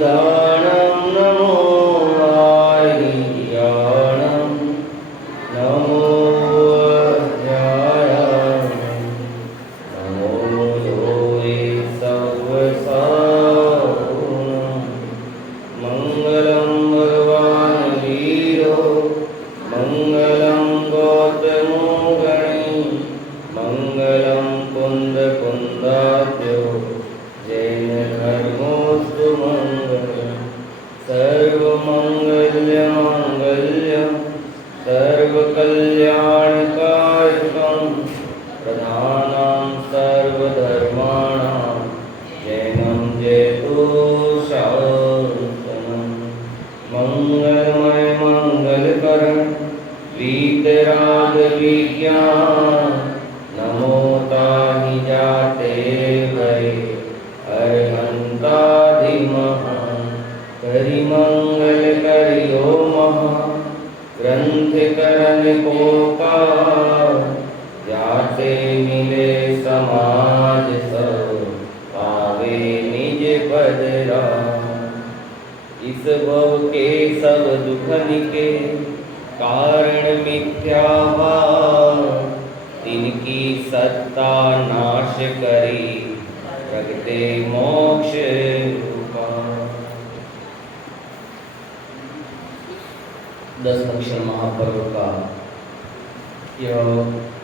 दानं नमो वायुयानं नमो वज्रायानं नमो लोये सव्वसाहुनं मङ्गलं भगवान् वीरो मङ्गलं गौतमो गणै मङ्गलं कुन्दकुन्दाद्यो जैनधर्मोऽस्तु मङ्गलम् सर्वमङ्गलमाङ्गल्यं सर्वकल्याणकारिकं प्रधानं सर्वधर्माणां जैनं जयतु शासनं मङ्गलमय मङ्गलकरं वीतरागविज्ञान नमो ताहि जाते वै अरहन्ताधिमः करिमंगल करियो महा ग्रंथ करन पोका जाते मिले समाज सब पावे निज पदरा इस भव के सब दुखन के कारण मिथ्या भाव तिनकी सत्ता नाश करी प्रगटे मोक्ष रूपा। 10 लक्षण महापर्व का यह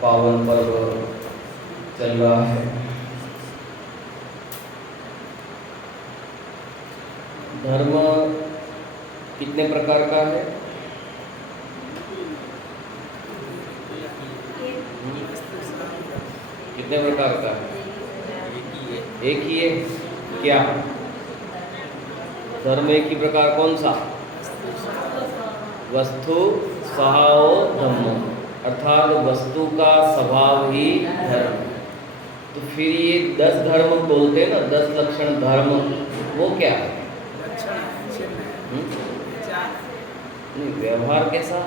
पावन पर्व चल रहा है। धर्म कितने प्रकार का है? कितने प्रकार का है? एक ही है क्या? धर्म एक ही प्रकार कौन सा? वस्तु स्वभाव धर्म, अर्थात वस्तु का स्वभाव ही धर्म। तो फिर ये 10 धर्म बोलते हैं ना, 10 लक्षण धर्म, वो क्या है? नहीं, व्यवहार कैसा?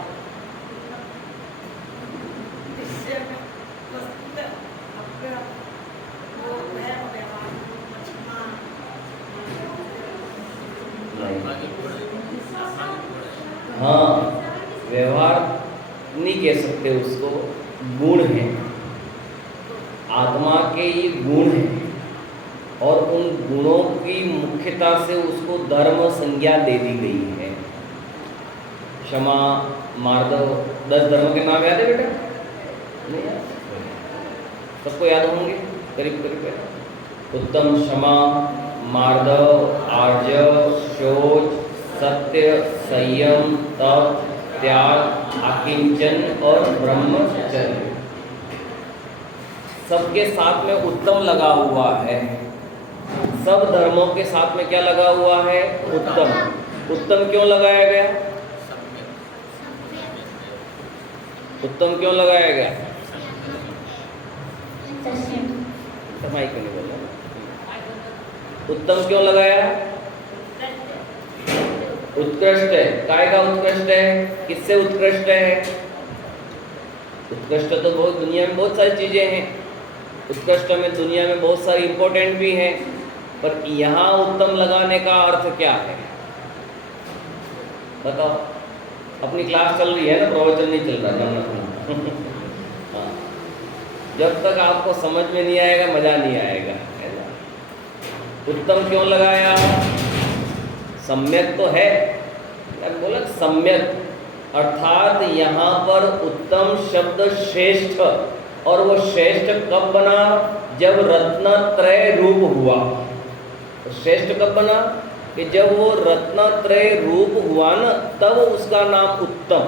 हाँ, व्यवहार नहीं कह सकते उसको, गुण है। आत्मा के ये गुण हैं और उन गुणों की मुख्यता से उसको धर्म संज्ञा दे दी गई है। क्षमा, मार्दव, 10 धर्म के नाम याद है बेटा? नहीं याद? सबको याद होंगे करीब करीब। उत्तम, क्षमा, मार्दव, आर्जव, शोच, सत्य, संयम, तप, त्याग, आकिंचन और ब्रह्मचर्य। सबके साथ में उत्तम लगा हुआ है। सब धर्मों के साथ में क्या लगा हुआ है? उत्तम। उत्तम क्यों लगाया गया? उत्तम क्यों लगाया गया? माइक में नहीं बोलना। उत्तम क्यों लगाया? उत्कृष्ट है। काय का उत्कृष्ट है? किससे उत्कृष्ट है? उत्कृष्ट तो बहुत दुनिया में बहुत सारी चीजें हैं। उत्कृष्ट में दुनिया में बहुत सारी इंपॉर्टेंट भी हैं, पर यहाँ उत्तम लगाने का अर्थ क्या है? बताओ। अपनी क्लास चल रही है ना, प्रवचन नहीं चल रहा, जानना हाँ। जब तक आपको समझ में नहीं आएगा, मजा नहीं आएगा। उत्तम क्यों लगाया? सम्यक तो है, बोला सम्यक, अर्थात यहाँ पर उत्तम शब्द श्रेष्ठ, और वो श्रेष्ठ कब बना? जब रत्नत्रय रूप हुआ। तो श्रेष्ठ कब बना? कि जब वो रत्नत्रय रूप हुआ ना, तब उसका नाम उत्तम।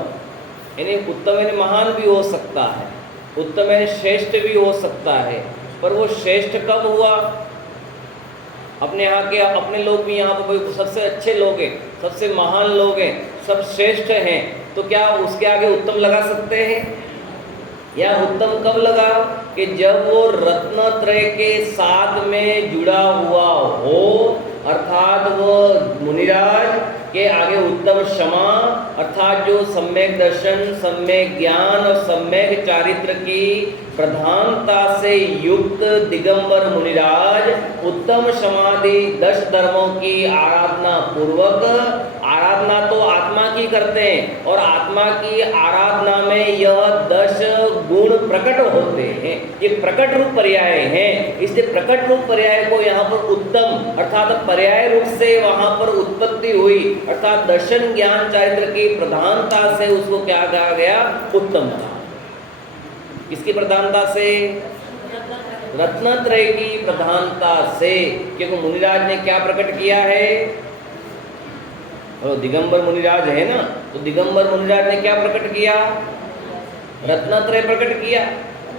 यानी उत्तम यानी महान भी हो सकता है, उत्तम यानी श्रेष्ठ भी हो सकता है, पर वो श्रेष्ठ कब हुआ? अपने यहाँ के अपने लोग भी यहाँ पर सबसे अच्छे लोग हैं, सबसे महान लोग हैं, सब श्रेष्ठ हैं, तो क्या उसके आगे उत्तम लगा सकते हैं? या उत्तम कब लगा? कि जब वो रत्नत्रय के साथ में जुड़ा हुआ हो, अर्थात वो मुनिराज के आगे उत्तम क्षमा अर्थात जो सम्यक दर्शन, सम्यक ज्ञान और सम्यक चारित्र की प्रधानता से युक्त दिगंबर मुनिराज उत्तम समाधि 10 धर्मों की आराधना पूर्वक, आराधना तो आत्मा की करते हैं और आत्मा की आराधना में यह 10 गुण प्रकट होते हैं। ये प्रकट रूप पर्याय हैं, इसलिए प्रकट रूप पर्याय को यहाँ पर उत्तम अर्थात पर्याय रूप से वहाँ पर उत्पत्ति हुई अर्थात दर्शन ज्ञान चारित्र की प्रधानता से उसको क्या कहा गया? उत्तम कहा। किसकी प्रधानता से? रत्नत्रय की प्रधानता से, क्योंकि मुनिराज ने क्या प्रकट किया है? और दिगंबर मुनिराज है ना, तो दिगंबर मुनिराज ने क्या प्रकट किया? रत्नत्रय प्रकट किया।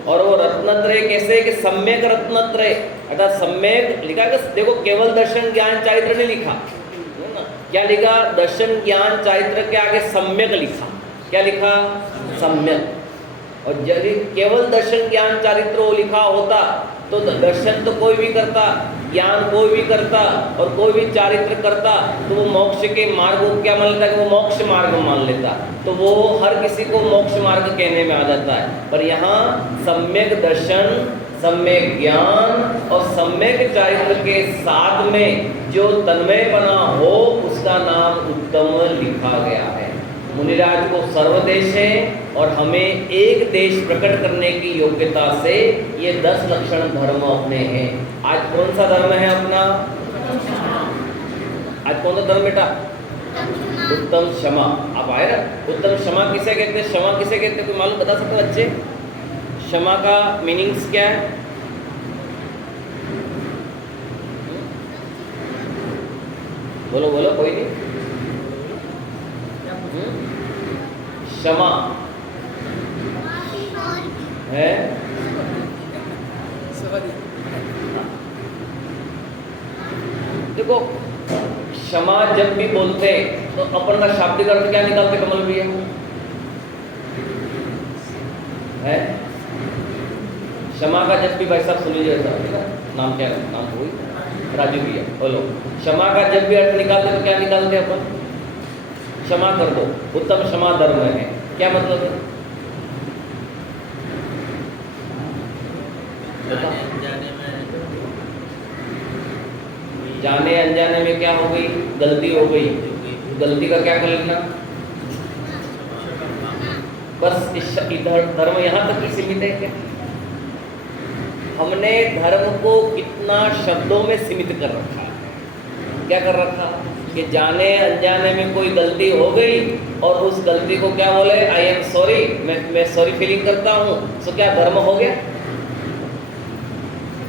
और वो रत्नत्रय कैसे कि सम्यक रत्नत्रय अर्थात सम्यक लिखा है। देखो केवल दर्शन ज्ञान चारित्र नहीं लिखा है ना, क्या लिखा? दर्शन ज्ञान चारित्र के आगे सम्यक लिखा। क्या लिखा? सम्यक। और यदि केवल दर्शन ज्ञान चारित्र वो लिखा होता तो दर्शन तो कोई भी करता, ज्ञान कोई भी करता और कोई भी चारित्र करता तो वो मोक्ष के मार्ग को क्या मान लेता कि वो मोक्ष मार्ग मान लेता, तो वो हर किसी को मोक्ष मार्ग कहने में आ जाता है। पर यहाँ सम्यक दर्शन, सम्यक ज्ञान और सम्यक चारित्र के साथ में जो तन्मय बना हो उसका नाम उत्तम लिखा गया है। मुनिराज को सर्वदेश है और हमें एक देश प्रकट करने की योग्यता से ये 10 लक्षण धर्म अपने हैं। आज कौन सा धर्म है अपना? आज कौन सा धर्म बेटा? उत्तम क्षमा। आप आए ना, उत्तम क्षमा किसे कहते हैं? क्षमा किसे कहते हैं? कोई मालूम बता सकते हो बच्चे? क्षमा का मीनिंग्स क्या है? बोलो बोलो, कोई नहीं। क्षमा है देखो, क्षमा जब भी बोलते हैं तो अपन का शाब्दिक अर्थ क्या निकालते कमल भैया? है क्षमा का जब भी भाई साहब सुन लीजिए, नाम क्या है? नाम वही राजू भैया। बोलो, क्षमा का जब भी अर्थ निकालते तो क्या निकालते अपन? क्षमा कर दो, उत्तम क्षमा धर्म है। क्या मतलब है? जाने अनजाने में क्या हो गई? गलती हो गई। गलती का क्या कर लेना? बस इधर धर्म यहाँ तक ही सीमित है क्या? हमने धर्म को कितना शब्दों में सीमित कर रखा है। क्या कर रखा कि जाने अनजाने में कोई गलती हो गई और उस गलती को क्या बोले? आई एम सॉरी, मैं सॉरी फीलिंग करता हूँ, तो क्या धर्म हो गया?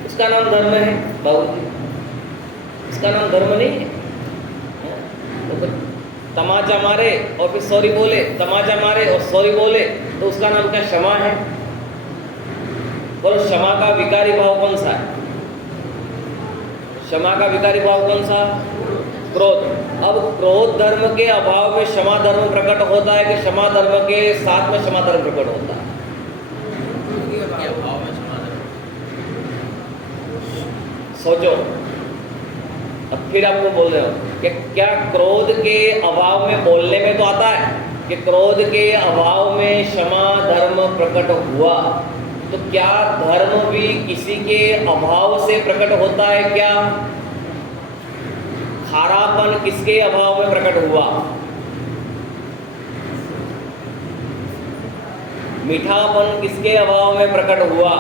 उसका नाम धर्म है बाबूजी? उसका नाम धर्म नहीं है। तो तमाचा मारे और फिर सॉरी बोले, तमाचा मारे और सॉरी बोले, तो उसका नाम क्या? क्षमा है। बोलो, क्षमा का विकारी भाव कौन सा है? क्षमा का विकारी भाव कौन सा? क्रोध। अब क्रोध धर्म के अभाव में क्षमा धर्म प्रकट होता है कि क्षमा धर्म के साथ में क्षमा धर्म प्रकट होता है? सोचो। अब फिर आपको बोल रहे हो कि क्या क्रोध के अभाव में बोलने में तो आता है कि क्रोध के अभाव में क्षमा धर्म प्रकट हुआ, तो क्या धर्म भी किसी के अभाव से प्रकट होता है क्या? खारापन किसके अभाव में प्रकट हुआ? मीठापन किसके अभाव में प्रकट हुआ?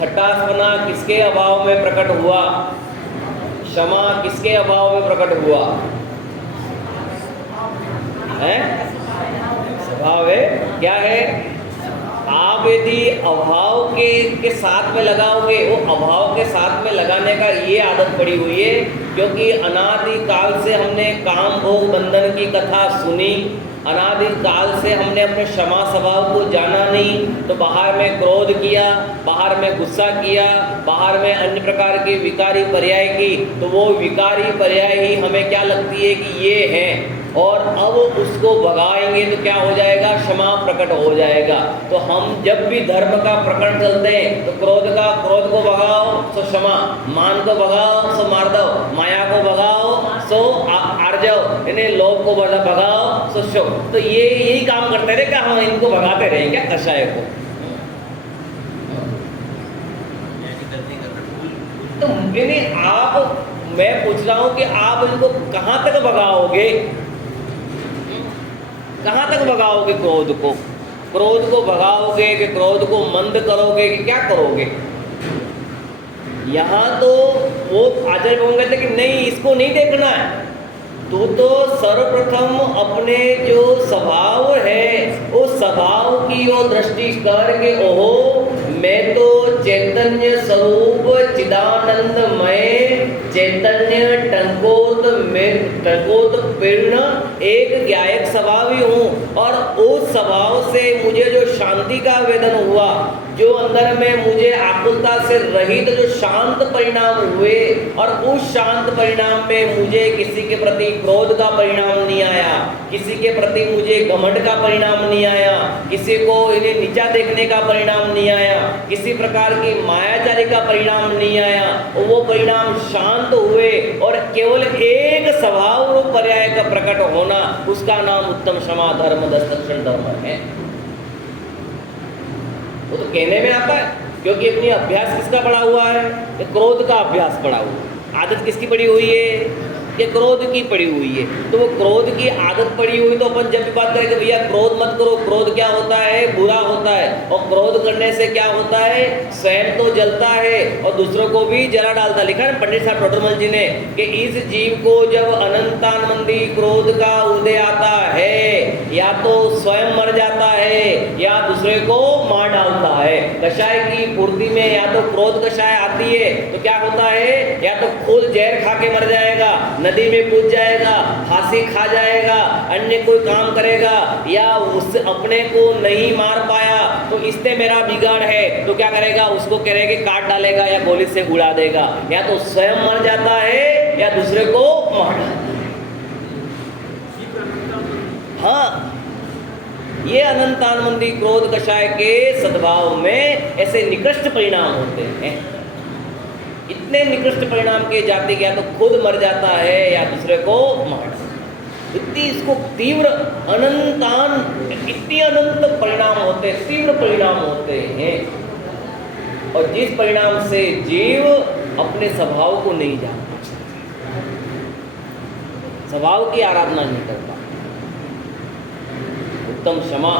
खट्टासपना किसके अभाव में प्रकट हुआ? क्षमा किसके अभाव में प्रकट हुआ? है स्वभाव है। क्या है? आप यदि अभाव के साथ में लगाओगे, वो अभाव के साथ में लगाने का ये आदत पड़ी हुई है क्योंकि अनादि काल से हमने काम भोग बंधन की कथा सुनी, अनादि काल से हमने अपने क्षमा स्वभाव को जाना नहीं, तो बाहर में क्रोध किया, बाहर में गुस्सा किया, बाहर में अन्य प्रकार के विकारी पर्याय की, तो वो विकारी पर्याय ही हमें क्या लगती है कि ये हैं। और अब उसको भगाएंगे तो क्या हो जाएगा, क्षमा प्रकट हो जाएगा। तो हम जब भी धर्म का प्रकरण चलते हैं तो क्रोध को भगाओ सो क्षमा, मान को भगाओ सो मार दो, माया को भगाओ सो आर्जव, यानी लोभ को भगाओ सो शोक। तो ये यही काम करते रहे क्या, हम इनको भगाते रहे क्या कषाय को? तो यानी आप, मैं पूछ रहा हूं कि आप इनको कहां तक भगाओगे, कहां तक भगाओगे क्रोध को? क्रोध को भगाओगे कि क्रोध को मंद करोगे कि क्या करोगे? यहाँ तो वो आचार्य भगवान कहते कि नहीं, इसको नहीं देखना है, तू तो सर्वप्रथम अपने जो स्वभाव है उस स्वभाव की ओर दृष्टि करके, ओहो मैं तो चैतन्य स्वरूप चिदानंदमय चैतन्य टंकोत पूर्ण एक ज्ञायक स्वभावी हूँ, और उस स्वभाव से मुझे जो शांति का वेदन हुआ, जो अंदर में मुझे आकुलता से रहित जो शांत परिणाम हुए, और उस शांत परिणाम में मुझे किसी के प्रति क्रोध का परिणाम नहीं आया, किसी के प्रति मुझे घमंड का परिणाम नहीं आया, किसी को इन्हें नीचा देखने का परिणाम नहीं आया, किसी प्रकार की मायाचारी का परिणाम नहीं आया, वो परिणाम शांत हुए, और केवल एक स्वभाव रूप पर्याय का प्रकट होना, उसका नाम उत्तम क्षमा धर्म दस्तक्षण धर्म है। वो तो कहने में आता है, क्योंकि अपनी अभ्यास किसका पड़ा हुआ है? क्रोध का अभ्यास पड़ा हुआ। आदत किसकी पड़ी हुई है? कि क्रोध की पड़ी हुई है। तो वो क्रोध की आदत पड़ी हुई, तो अपन जब भी बात करें कि भैया क्रोध मत करो, क्रोध क्या होता है? बुरा होता है, और क्रोध करने से क्या होता है? स्वयं तो जलता है और दूसरों को भी जला डालता। लिखा है पंडित साहब टोटरमल जी ने कि इस जीव को जब अनंतानंदी क्रोध का उदय आता है, या तो स्वयं मर जाता है या दूसरे को मार डालता है। कषाय की पूर्ति में या तो क्रोध कषाय आती है तो क्या होता है? या तो खुद जहर खा के मर जाएगा, नदी में कूद जाएगा, फांसी खा जाएगा, अन्य कोई काम करेगा, या उससे अपने को नहीं मार पाया तो इससे मेरा बिगाड़ है, तो क्या करेगा? उसको करेगा काट डालेगा या गोली से उड़ा देगा। या तो स्वयं मर जाता है या दूसरे को मार डालता है। हाँ, ये अनंतानंदी क्रोध कषाय के सद्भाव में ऐसे निकृष्ट परिणाम होते हैं। इतने निकृष्ट परिणाम के जाते क्या तो खुद मर जाता है या दूसरे को मार, इतनी इसको तीव्र अनंतान, इतनी अनंत परिणाम होते हैं, तीव्र परिणाम होते हैं। और जिस परिणाम से जीव अपने स्वभाव को नहीं जानता, स्वभाव की आराधना नहीं करता। उत्तम क्षमा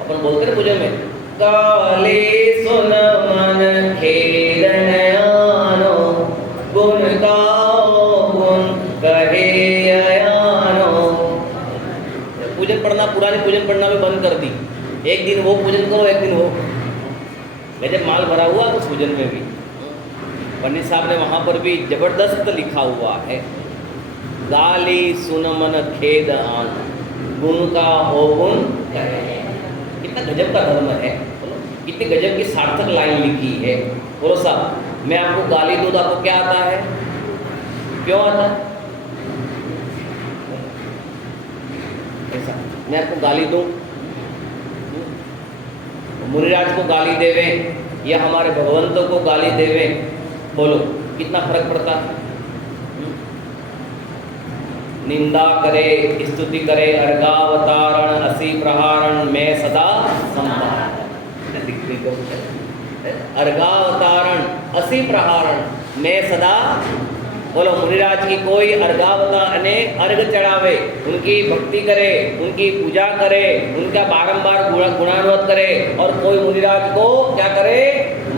अपन बोलते हैं पूजन में, काले सुन मन खेदनयानो गुण गाओ गुण कहे अयानो। पूजन पढ़ना, पुराने पूजन पढ़ना भी बंद कर दी। एक दिन वो पूजन करो, एक दिन वो। गजब माल भरा हुआ उस पूजन में भी। पंडित साहब ने वहाँ पर भी जबरदस्त लिखा हुआ है, गाली सुन मन खेद आन गुण का हो गुण कहे। कितना गजब का धर्म है, कितनी गजब की सार्थक लाइन लिखी है। बोलो साहब, मैं आपको गाली दूँ तो आपको क्या आता है? क्यों आता है? ऐसा मैं आपको गाली दूँ, मुनिराज को गाली देवे या हमारे भगवंतों को गाली देवे, बोलो कितना फर्क पड़ता है? निंदा करे, स्तुति करे, अर्घावतारण असी प्रहारण मैं सदा संभारण। अर्घावतारण असी प्रहारण मैं सदा, बोलो मुनिराज की कोई अर्घावतार ने अर्घ चढ़ावे, उनकी भक्ति करे, उनकी पूजा करे, उनका बारंबार गुणानुवाद करे, और कोई मुनिराज को क्या करे?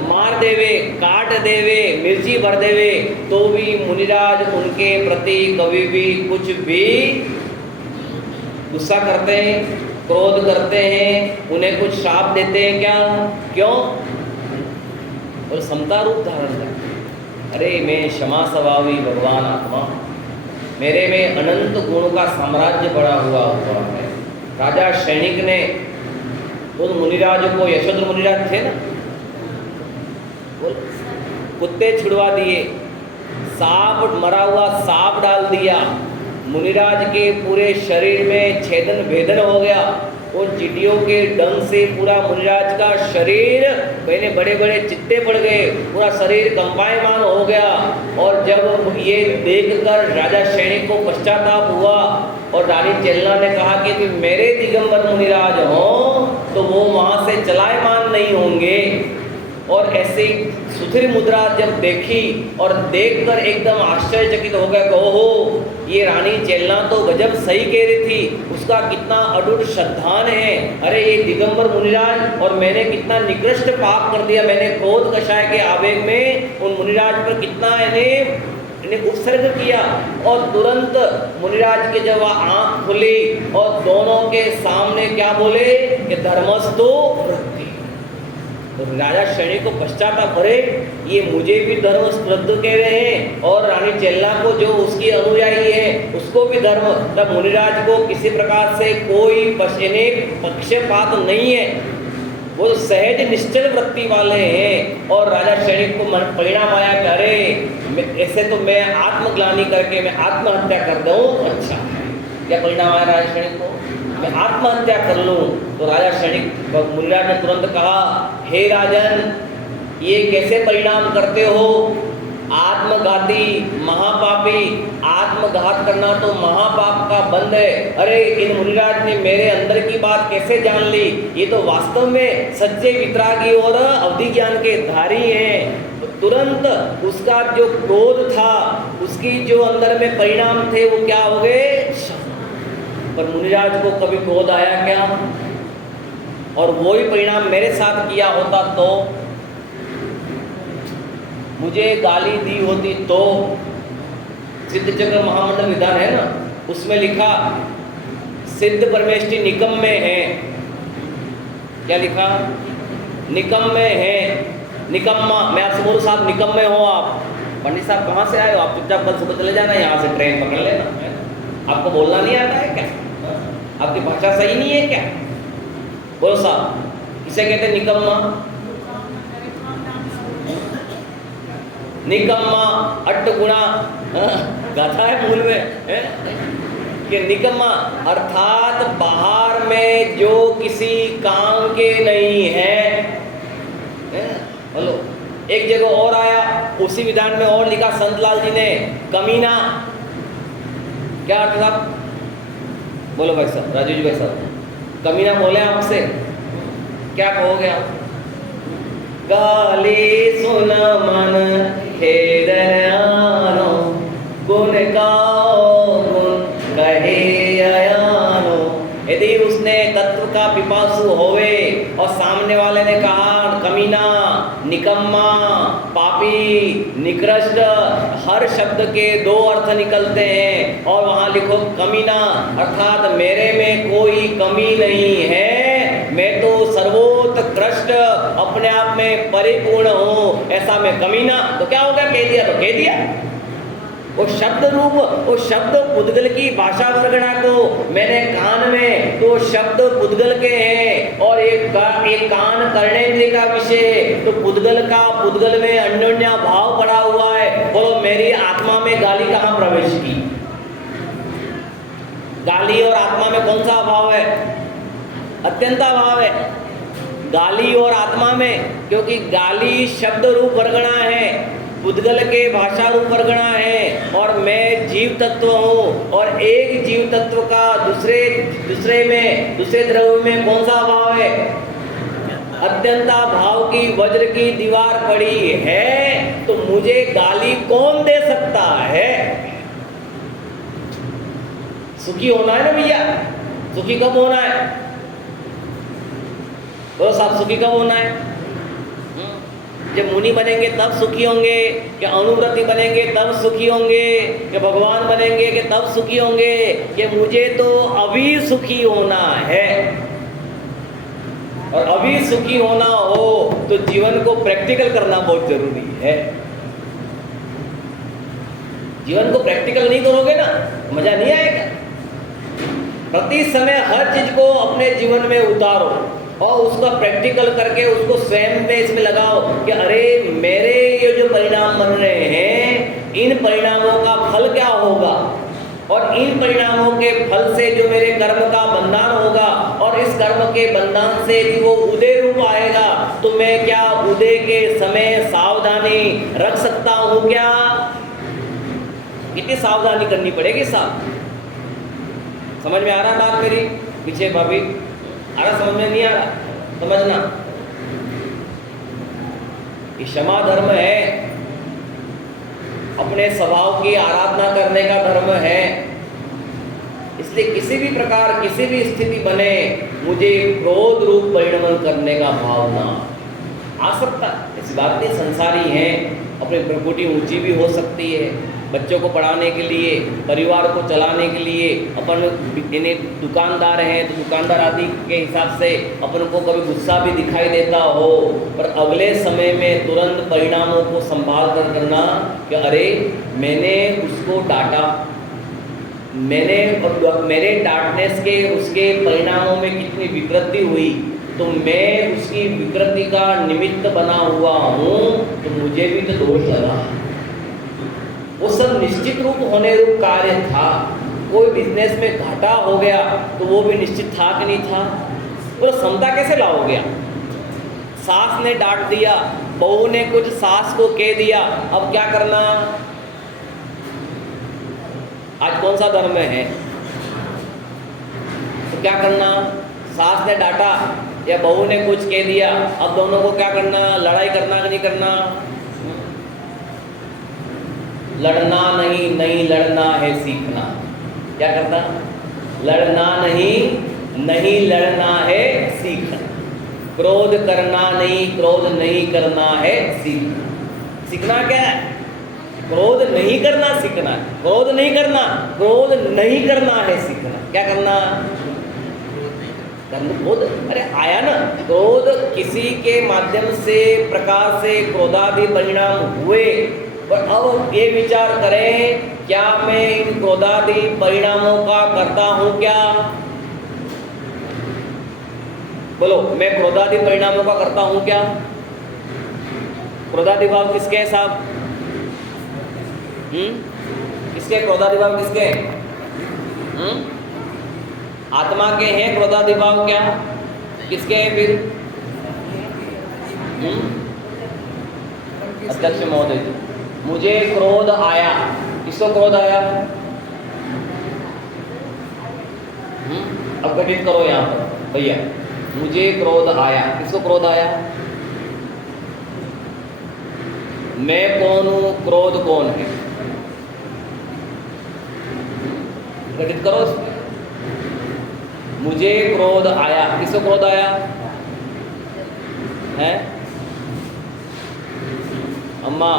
मार देवे, काट देवे, मिर्ची भर देवे, तो भी मुनिराज उनके प्रति कभी भी कुछ भी गुस्सा करते हैं, क्रोध करते हैं, उन्हें कुछ श्राप देते हैं क्या? क्यों? और समता रूप धारण करते। अरे मैं क्षमा स्वभावी भगवान आत्मा, मेरे में अनंत गुणों का साम्राज्य बड़ा हुआ है। राजा सैनिक ने उन मुनिराज को, यशोधर मुनिराज थे ना, कुत्ते छुड़वा दिए, सांप, मरा हुआ सांप डाल दिया, मुनिराज के पूरे शरीर में छेदन भेदन हो गया। उन चींटियों के डंग से पूरा मुनिराज का शरीर, पहले बड़े बड़े चित्ते पड़ गए, पूरा शरीर कंपायमान हो गया। और जब ये देखकर राजा सैनिक को पश्चाताप हुआ और रानी चेलना ने कहा कि मेरे दिगंबर मुनिराज हों तो वो वहाँ से चलायमान नहीं होंगे। और ऐसी सुथिर मुद्रा जब देखी और देखकर एकदम आश्चर्यचकित हो गया कि ओहो, ये रानी चेलना तो गजब सही कह रही थी, उसका कितना अटूट श्रद्धान है। अरे ये दिगंबर मुनिराज, और मैंने कितना निकृष्ट पाप कर दिया, मैंने क्रोध कषाय के आवेग में उन मुनिराज पर कितना इन्हें उत्सर्ग किया। और तुरंत मुनिराज के जब वह आँख खुली और दोनों के सामने क्या बोले कि धर्मस्तु वृत्ति। तो राजा सैनिक को पश्चाताप, अरे ये मुझे भी धर्म स्पर्ध कह रहे हैं और रानी चेलना को जो उसकी अनुयायी है उसको भी धर्म। तब मुनिराज को किसी प्रकार से कोई पक्षपात नहीं है, वो सहज निश्चल वृत्ति वाले हैं। और राजा सैनिक को परिणाम आया कि अरे ऐसे तो मैं आत्मग्लानि करके मैं आत्महत्या कर दूं। अच्छा, क्या परिणाम आया राजा सैनिक को? मैं आत्महत्या कर लूं। तो राजा सैनिक मुनिराज ने तुरंत कहा, हे राजन, ये कैसे परिणाम करते हो? आत्मघाती महापापी, आत्मघात करना तो महापाप का बंध है। अरे इन मुनिराज ने मेरे अंदर की बात कैसे जान ली? ये तो वास्तव में सच्चे वितरागी और अवधि ज्ञान के धारी हैं। तुरंत उसका जो क्रोध था, उसकी जो अंदर में परिणाम थे वो क्या हो गए? पर मुनिराज को कभी क्रोध आया क्या? और वही परिणाम मेरे साथ किया होता तो, मुझे गाली दी होती तो। सिद्ध चक्र महामंडल विधान है ना, उसमें लिखा सिद्ध परमेष्टि निकम्मे है। क्या लिखा? निकम्मे है, निकम्मा। मैं आपसे बोलूं साहब निकम्मे हो आप। पंडित साहब कहाँ से आए हो? आप चुपचाप कल सुबह चले जाना, यहाँ से ट्रेन पकड़ लेना। आपको बोलना नहीं आता है क्या? आपकी भाषा सही नहीं है क्या? बोलो साहब, किसे कहते हैं निकम्मा? निकम्मा अट्टगुणा गाथा है मूल में है? कि निकम्मा अर्थात बाहर में जो किसी काम के नहीं है। बोलो, एक जगह और आया उसी विधान में और लिखा संतलाल जी ने, कमीना। क्या अर्थ था? बोलो भाई साहब, राजू जी भाई साहब, कमीना बोले आपसे क्या कहोगे आप? गाली सुन मन खेदनो, गुण गाओ गुण कहे अयानो। यदि उसने तत्व का पिपासु होवे और सामने वाले ने कहा कमीना, निकम्मा, पापी, निकृष्ट, हर शब्द के दो अर्थ निकलते हैं। और वहाँ लिखो कमीना अर्थात मेरे में कोई कमी नहीं है, मैं तो सर्वोत्कृष्ट अपने आप में परिपूर्ण हूँ, ऐसा मैं कमीना। तो क्या हो गया? कह दिया तो कह दिया। वो शब्द रूप, वो शब्द पुद्गल की भाषा वर्गणा को मैंने कान में, तो शब्द पुद्गल के हैं और एक कान करने का विषय, तो पुद्गल का पुद्गल में अन्योन्या भाव पड़ा हुआ है। बोलो, मेरी आत्मा में गाली कहाँ प्रवेश की? गाली और आत्मा में कौन सा भाव है? अत्यंता भाव है गाली और आत्मा में, क्योंकि गाली शब्द रूप वर्गणा है, पुद्गल के भाषा रूप वर्गणा है, और मैं जीव तत्व हूँ। और एक जीव तत्व का दूसरे द्रव्य में कौन सा भाव है? अत्यंता भाव की वज्र की दीवार पड़ी है, तो मुझे गाली कौन दे सकता है? सुखी होना है ना भैया। सुखी कब होना है? तो साहब सुखी कब होना है? जब मुनि बनेंगे तब सुखी होंगे, कि अनुव्रती बनेंगे तब सुखी होंगे, कि भगवान बनेंगे कि तब सुखी होंगे, कि मुझे तो अभी सुखी होना है। और अभी सुखी होना हो तो जीवन को प्रैक्टिकल करना बहुत जरूरी है। जीवन को प्रैक्टिकल नहीं करोगे ना, मजा नहीं आएगा। प्रति समय हर चीज को अपने जीवन में उतारो और उसका प्रैक्टिकल करके उसको स्वयं में इसमें लगाओ कि अरे मेरे ये जो परिणाम बन रहे हैं, इन परिणामों का फल क्या होगा? और इन परिणामों के फल से जो मेरे कर्म का बंधन होगा और इस कर्म के बंधन से यदि वो उदय रूप आएगा तो मैं क्या उदय के समय सावधानी रख सकता हूं क्या? कितनी सावधानी करनी पड़ेगी साहब? समझ में आ रहा बात मेरी? पीछे भाभी आ रहा? समझ में नहीं आ रहा? समझना, ये क्षमा धर्म है, अपने स्वभाव की आराधना करने का धर्म है। इसलिए किसी भी प्रकार किसी भी स्थिति बने मुझे क्रोध रूप परिणमन करने का भावना आ सकता। ऐसी बात नहीं, संसारी है, अपनी प्रकृति ऊंची भी हो सकती है, बच्चों को पढ़ाने के लिए, परिवार को चलाने के लिए अपन इन्हें दुकानदार हैं तो दुकानदार आदि के हिसाब से अपन को कभी गुस्सा भी दिखाई देता हो, पर अगले समय में तुरंत परिणामों को संभाल कर करना कि अरे मैंने उसको डांटा, मेरे डांटने के उसके परिणामों में कितनी विकृति हुई, तो मैं उसकी विकृति का निमित्त बना हुआ हूँ, तो मुझे भी तो दोष लगा। वो सब निश्चित रूप होने रूप कार्य था। कोई बिजनेस में घाटा हो गया तो वो भी निश्चित था कि नहीं था? तो समता कैसे लाओगे? सास ने डांट दिया, बहू ने कुछ सास को कह दिया, अब क्या करना? आज कौन सा धर्म है? तो क्या करना? सास ने डांटा या बहू ने कुछ कह दिया, अब दोनों को क्या करना? लड़ाई करना कि नहीं करना? लड़ना नहीं, नहीं लड़ना है सीखना। क्या करना? लड़ना नहीं, नहीं लड़ना है सीखना। क्रोध करना नहीं, क्रोध नहीं करना है सीखना। सीखना क्या है? क्रोध नहीं करना सीखना है। क्रोध नहीं करना, क्रोध नहीं करना है सीखना। क्या करना? क्रोध, अरे आया ना, क्रोध किसी के माध्यम से प्रकार से क्रोधादि परिणाम हुए, पर अब ये विचार करें क्या मैं इन क्रोधादि परिणामों का करता हूं क्या? बोलो, मैं क्रोधादि परिणामों का करता हूं क्या? क्रोधादि भाव किसके हैं साहब? किसके क्रोधादि भाव किसके? आत्मा के हैं क्रोधादि भाव क्या? किसके हैं फिर? अध्यक्ष महोदय, मुझे क्रोध आया। किसको क्रोध आया? अब घटित करो यहाँ पर भैया, मुझे क्रोध आया। किसको क्रोध आया? मैं कौन हूं? क्रोध कौन है? घटित करो। मुझे क्रोध आया। किसको क्रोध आया है? अम्मा,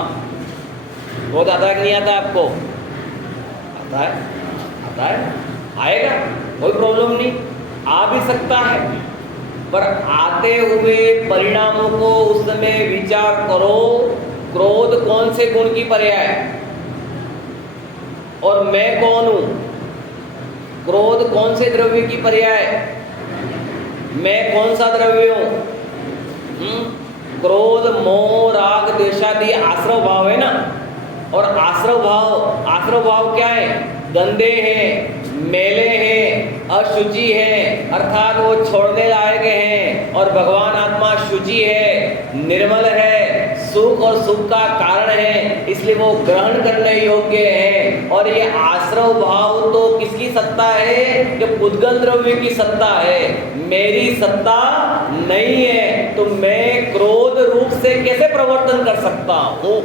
क्रोध आता है कि नहीं आता आपको? आता है, आता है, आएगा, कोई प्रॉब्लम नहीं, आ भी सकता है, पर आते हुए परिणामों को उस समय विचार करो। क्रोध कौन से गुण की पर्याय है और मैं कौन हूं? क्रोध कौन से द्रव्य की पर्याय है? मैं कौन सा द्रव्य हूं? क्रोध, मोह, राग, द्वेषादि आश्रव भाव है ना। और आश्रव भाव क्या है? गंदे हैं, मेले हैं, अशुचि हैं, अर्थात वो छोड़ने लायक हैं। और भगवान आत्मा शुचि है, निर्मल है, सुख और सुख का कारण है, इसलिए वो ग्रहण करने योग्य है। और ये आश्रव भाव तो किसकी सत्ता है? कि पुद्गल द्रव्य की सत्ता है, मेरी सत्ता नहीं है। तो मैं क्रोध रूप से कैसे प्रवर्तन कर सकता हूं?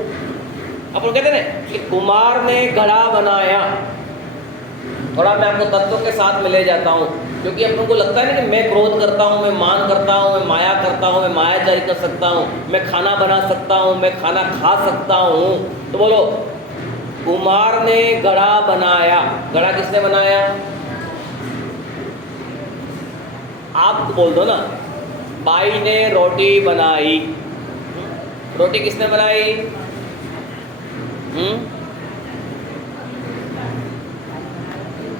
अपन कहते हैं कि कुमार ने घड़ा बनाया। थोड़ा मैं आपको तत्वों के साथ में ले जाता हूँ, क्योंकि अपन को लगता है ना कि मैं क्रोध करता हूँ, मैं मान करता हूँ, मैं माया करता हूँ, मैं मायाचारी कर सकता हूँ, मैं खाना बना सकता हूँ, मैं खाना खा सकता हूँ। तो बोलो, कुमार ने घड़ा बनाया। घड़ा किसने बनाया? आप बोल दो ना। बाई ने रोटी बनाई। रोटी किसने बनाई?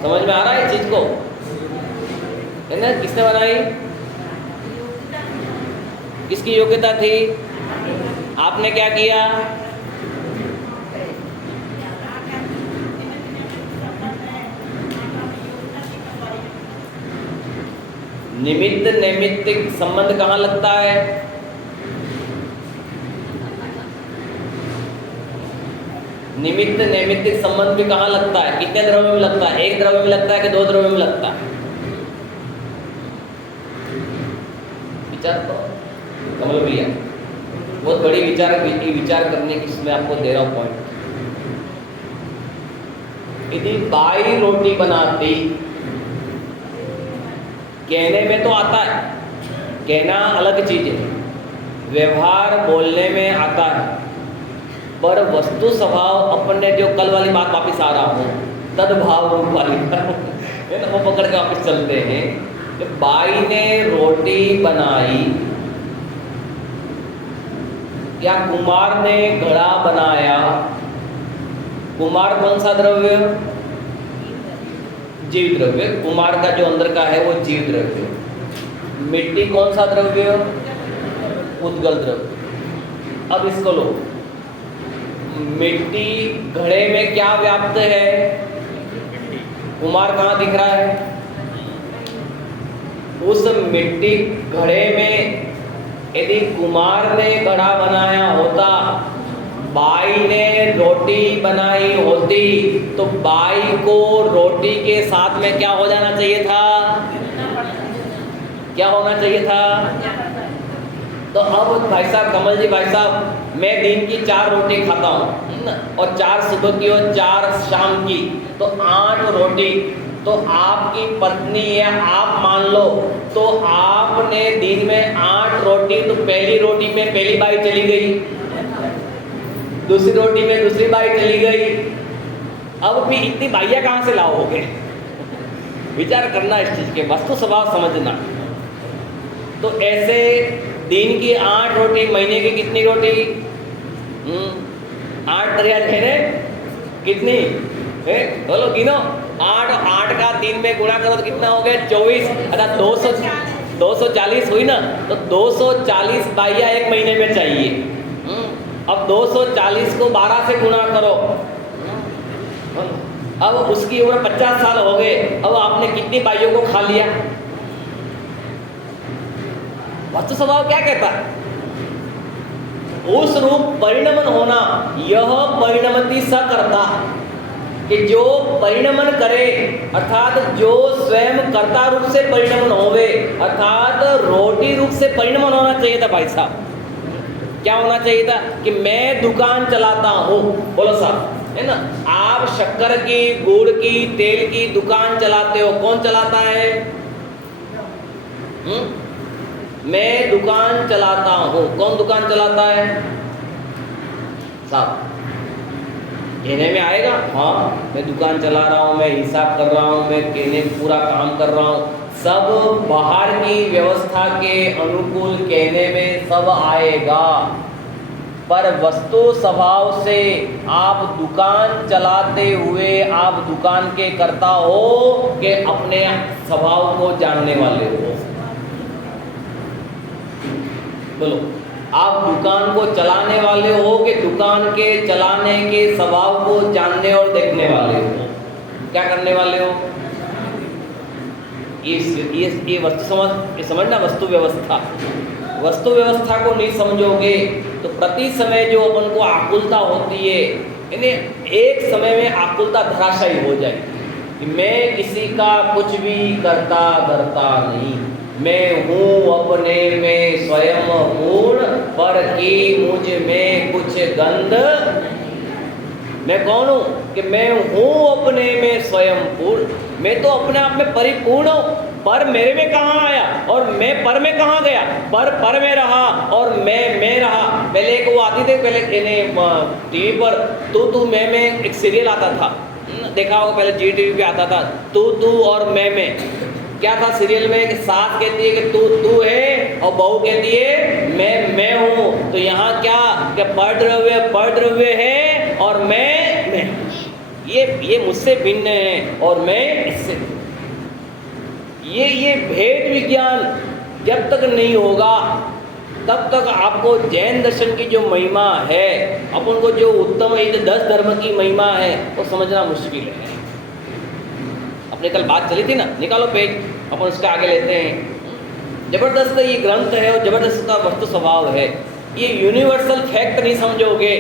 समझ में आ रहा है इस चीज को? है ना? किसने बनाई? किसकी योग्यता थी? आपने क्या किया? निमित्त नैमित्तिक संबंध कहाँ लगता है? निमित्त नैमित्तिक संबंध भी कहाँ लगता है? कितने द्रव्य में लगता है? एक द्रव्य में लगता है कि दो द्रव्य में लगता है? विचार तो कमल भैया, बहुत बड़ी विचार करने की मैं आपको दे रहा हूँ पॉइंट। यदि बाई रोटी बनाती, कहने में तो आता है, कहना अलग चीज है, व्यवहार बोलने में आता है, पर वस्तु स्वभाव अपने जो कल वाली बात वापस आ रहा हूँ, तदभाव रूप वाली है ना, वो पकड़ के वापस चलते हैं। तो बाई ने रोटी बनाई या कुमार ने घड़ा बनाया। कुमार कौन सा द्रव्य? जीव द्रव्य। कुमार का जो अंदर का है वो जीव द्रव्य। मिट्टी कौन सा द्रव्य? उद्गल द्रव्य। अब इसको लो, मिट्टी घड़े में क्या व्याप्त है? कुमार कहाँ दिख रहा है? उस मिट्टी घड़े में यदि कुमार ने घड़ा बनाया होता, बाई ने रोटी बनाई होती, तो बाई को रोटी के साथ में क्या हो जाना चाहिए था? क्या होना चाहिए था? तो अब भाई साहब, कमल जी भाई साहब, मैं दिन की 4 रोटी खाता हूँ और 4 सुबह की और 4 शाम की, तो 8 रोटी। तो आपकी पत्नी या आप मान लो, तो आपने दिन में 8 रोटी, तो पहली रोटी में पहली बाई चली गई, दूसरी रोटी में दूसरी बाई चली गई। अब भी इतनी बाइयाँ कहाँ से लाओगे? विचार करना इस चीज के, वस्तु स्वभाव समझना। तो ऐसे दिन की 8 रोटी, महीने की कितनी रोटी? 8 दरिया है कितनी है? बोलो गिनो। 8 का 3 में गुणा करो तो कितना हो गया? 24। अर्थात 240 हुई ना, तो 240 बाइयाँ एक महीने में चाहिए। अब 240 को 12 से गुणा करो। अब उसकी उम्र 50 साल हो गए, अब आपने कितनी बाइयों को खा लिया? वस्तु स्वभाव क्या कहता है? उस रूप परिणमन होना, यह परिणमति स करता, कि जो परिणमन करे, अर्थात जो स्वयं कर्ता रूप से परिणमन होवे, अर्थात रोटी रूप से परिणमन होना चाहिए था भाई साहब। क्या होना चाहिए था? कि मैं दुकान चलाता हूँ, बोलो साहब, है ना, आप शक्कर की, गुड़ की, तेल की दुकान चलाते हो। कौन चलाता है? मैं दुकान चलाता हूँ। कौन दुकान चलाता है? साहब, कहने में आएगा, हाँ मैं दुकान चला रहा हूँ, मैं हिसाब कर रहा हूँ, मैं कहने पूरा काम कर रहा हूँ, सब बाहर की व्यवस्था के अनुकूल कहने में सब आएगा। पर वस्तु स्वभाव से आप दुकान चलाते हुए आप दुकान के कर्ता हो कि अपने स्वभाव को जानने वाले हो? बोलो, आप दुकान को चलाने वाले हो कि दुकान के चलाने के स्वभाव को जानने और देखने वाले हो? क्या करने वाले हो? ये वस्तु समझना, वस्तु व्यवस्था। वस्तु व्यवस्था को नहीं समझोगे तो प्रति समय जो अपन को आकुलता होती है, इन्हें एक समय में आकुलता धराशायी हो जाएगी कि मैं किसी का कुछ भी करता नहीं, मैं हूँ अपने में स्वयं पूर्ण, पर की मुझ में कुछ गंध। मैं कौन हूँ? कि मैं हूँ अपने में स्वयं पूर्ण, मैं तो अपने आप में परिपूर्ण हूँ, पर मेरे में कहाँ आया और मैं पर में कहाँ गया? पर में रहा और मैं रहा। पहले एक वो आती थी, पहले टीवी पर तू मैं एक सीरियल आता था, देखा होगा, पहले जी टीवी पे आता था, तू और मैं। क्या था सीरियल में? कि सास कहती है कि तू है और बहू कहती है मैं हूँ। तो यहाँ क्या कि परद्रव्य है और मैं ये मुझसे भिन्न है और मैं इससे। ये भेद विज्ञान जब तक नहीं होगा तब तक आपको जैन दर्शन की जो महिमा है, अपन को जो उत्तम 10 धर्म की महिमा है, वो समझना मुश्किल है। अपने कल बात चली थी ना, निकालो पेज, अपन उसके आगे लेते हैं। जबरदस्त ये ग्रंथ है और जबरदस्त का वस्तु स्वभाव है। ये यूनिवर्सल फैक्ट नहीं समझोगे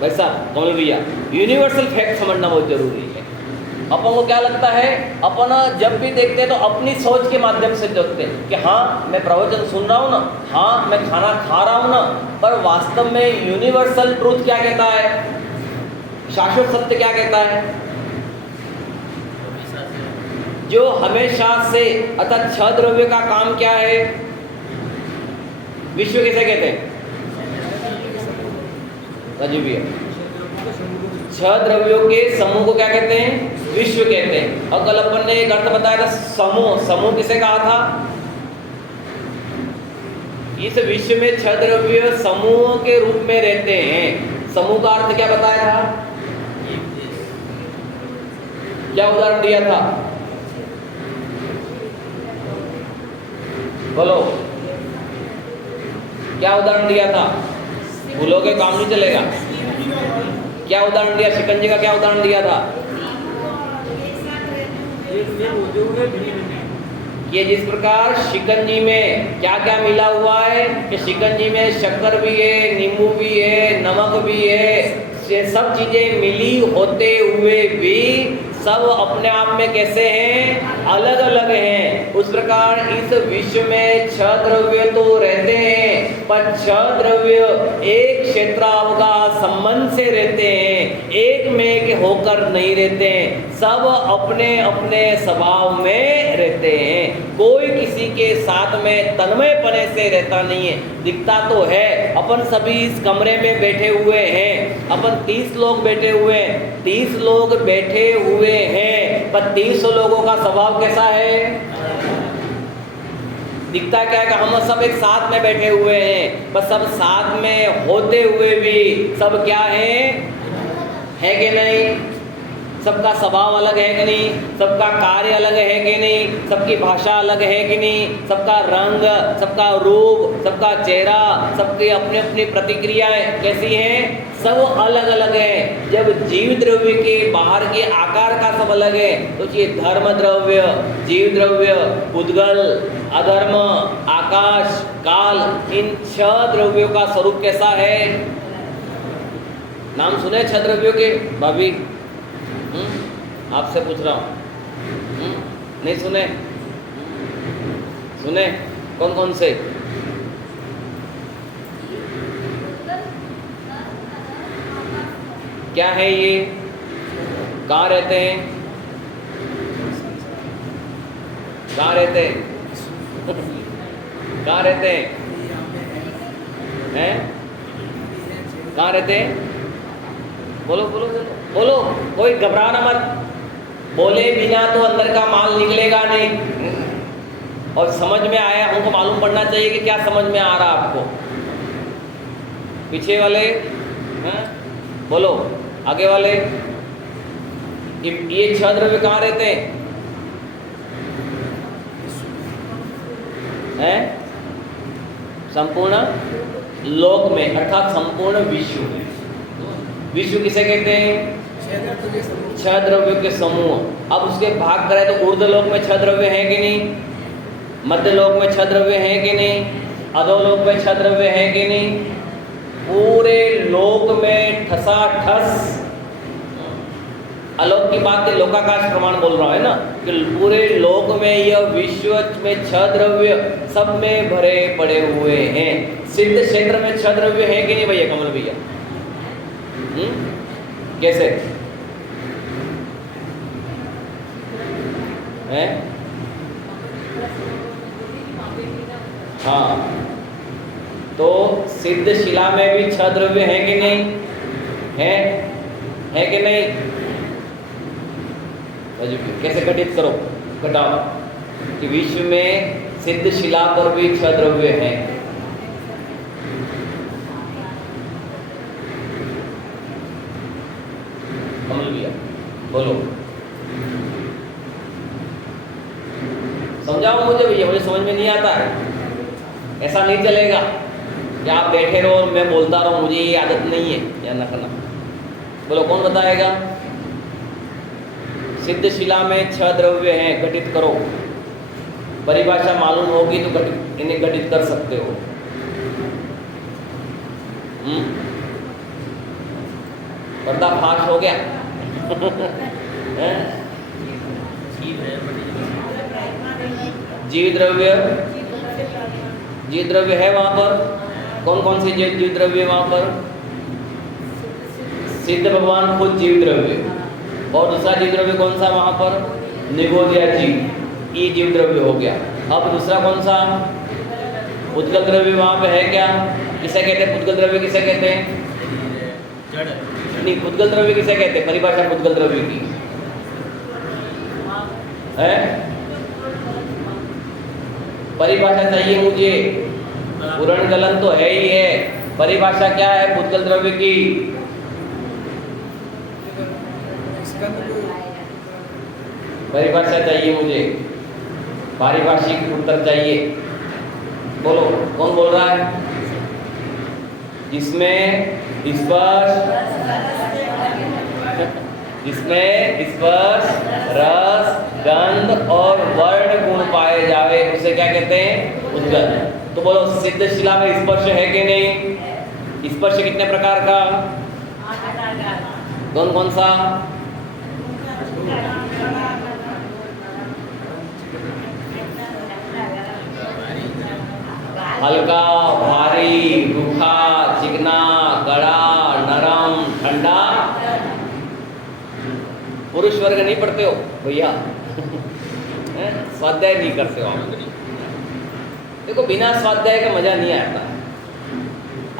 वैसा कमल भैया, यूनिवर्सल फैक्ट समझना बहुत जरूरी है। अपन को क्या लगता है, अपन जब भी देखते हैं तो अपनी सोच के माध्यम से देखते हैं कि हाँ मैं प्रवचन सुन रहा हूँ ना, हाँ मैं खाना खा रहा हूँ ना, पर वास्तव में यूनिवर्सल ट्रूथ क्या कहता है, शाश्वत सत्य क्या कहता है, जो हमेशा से, अर्थात छह द्रव्य का काम क्या है, विश्व किसे कहते हैं, भी है। छह द्रव्यों के समूह को क्या कहते हैं, विश्व कहते हैं। और कल अपन ने एक अर्थ बताया था समूह, समूह किसे कहा था, इस विश्व में छह द्रव्य समूह के रूप में रहते हैं। समूह का अर्थ क्या बताया था, क्या उदाहरण दिया था, बोलो क्या उदाहरण दिया था, भूलोगे काम नहीं चलेगा। क्या उदाहरण दिया, शिकंजी का क्या उदाहरण दिया था, ये जिस प्रकार शिकंजी में क्या क्या मिला हुआ है कि शिकंजी में शक्कर भी है, नींबू भी है, नमक भी है, ये सब चीजें मिली होते हुए भी सब अपने आप में कैसे हैं, अलग अलग हैं। उस प्रकार इस विश्व में छह द्रव्य तो रहते हैं, पर छह द्रव्य एक क्षेत्रावकाश संबंध से रहते हैं, एक में एक होकर नहीं रहते हैं, सब अपने अपने स्वभाव में रहते हैं। कोई किसी के साथ में तन्मय पने से रहता नहीं है। दिखता तो है, अपन सभी इस कमरे में बैठे हुए हैं, अपन 30 लोग बैठे हुए हैं, 30 लोग बैठे हुए हैं, पर 30 लोगों का स्वभाव कैसा है, दिखता क्या है कि हम सब एक साथ में बैठे हुए हैं, पर सब साथ में होते हुए भी सब क्या है कि नहीं, सबका स्वभाव अलग है कि नहीं, सबका कार्य अलग है कि नहीं, सबकी भाषा अलग है कि नहीं, सबका रंग, सबका रूप, सबका चेहरा, सबकी अपनी अपनी प्रतिक्रियाएं कैसी हैं, सब अलग अलग हैं। जब जीव द्रव्य के बाहर के आकार का सब अलग है, तो ये धर्म द्रव्य, जीव द्रव्य, उद्गल, अधर्म, आकाश, काल, इन छह द्रव्यों का स्वरूप कैसा है। नाम सुने छह द्रव्यों के भाभी, आपसे पूछ रहा हूँ, नहीं सुने, सुने कौन कौन से, क्या है ये, कहाँ रहते हैं, कहाँ रहते हैं, कहाँ रहते हैं, हैं कहाँ रहते हैं, बोलो बोलो बोलो बोलो, कोई घबराना मत, बोले बिना तो अंदर का माल निकलेगा नहीं। और समझ में आया, हमको मालूम पड़ना चाहिए कि क्या समझ में आ रहा आपको। पीछे वाले हैं, बोलो, आगे वाले, ये छह द्रव्य कहाँ रहते हैं, संपूर्ण लोक में, अर्थात संपूर्ण विश्व में। विश्व किसे कहते हैं, छह द्रव्यों के समूह। अब उसके भाग करें तो ऊर्ध्व लोक में छह द्रव्य हैं कि नहीं, मध्य लोक में छह द्रव्य हैं कि नहीं, अधोलोक में छह द्रव्य हैं कि नहीं, पूरे लोक में ठसाठस, अलोक की बात है, लोकाकाश प्रमाण बोल रहा है ना, कि पूरे लोक में यह विश्व में छह द्रव्य सब में भरे पड़े हुए हैं। सिद्ध क्षेत्र में छह द्रव्य हैं कि नहीं भैया, कमल भैया, कैसे है, हाँ, तो सिद्ध शिला में भी छह द्रव्य हैं कि नहीं, है कि नहीं, कैसे घटित करो, घटाओ कि विश्व में सिद्ध शिला पर भी छह द्रव्य हैं। कमल भैया बोलो, समझाओ मुझे भैया, मुझे समझ में नहीं आता है, ऐसा नहीं चलेगा कि आप बैठे रहो और मैं बोलता रहूं, मुझे ये आदत नहीं है, या ना करना। बोलो कौन बताएगा, सिद्ध शिला में छह द्रव्य हैं, घटित करो। परिभाषा मालूम होगी तो इन्हें घटित कर सकते हो। पर्दाफाश हो गया। जीव द्रव्य, जीव द्रव्य है वहां पर। कौन कौन से जीव द्रव्य वहां पर? सिद्ध भगवान खुद जीव द्रव्य। और दूसरा जीव द्रव्य कौन सा वहां पर? निगोदिया जीव, ये जीव द्रव्य हो गया। अब दूसरा कौन सा? उद्गल द्रव्य वहां पे है क्या? किसे कहते हैं उद्गल द्रव्य? किसे कहते हैं? नहीं, उद्गल द्रव्य किसे कहते हैं? परिभाषा उद्गल द्रव्य की है? परिभाषा चाहिए मुझे। पूर्ण गलन तो है ही है, परिभाषा क्या है उद्गल द्रव्य की? परिभाषा चाहिए मुझे, पारिभाषिक उत्तर चाहिए। बोलो, कौन बोल रहा है? जिसमें स्पर्श, रस, गंध और वर्ण गुण पाए जावे उसे क्या कहते हैं? उद्गल। तो बोलो, सिद्ध शिला में स्पर्श है कि नहीं? स्पर्श कितने प्रकार का? कौन कौन सा? हल्का, भारी, रूखा, चिकना, कड़ा, नरम, ठंडा। पुरुष वर्ग नहीं पढ़ते हो भैया? स्वाध्याय नहीं करते हो आप? देखो, बिना स्वाध्याय का मजा नहीं आता।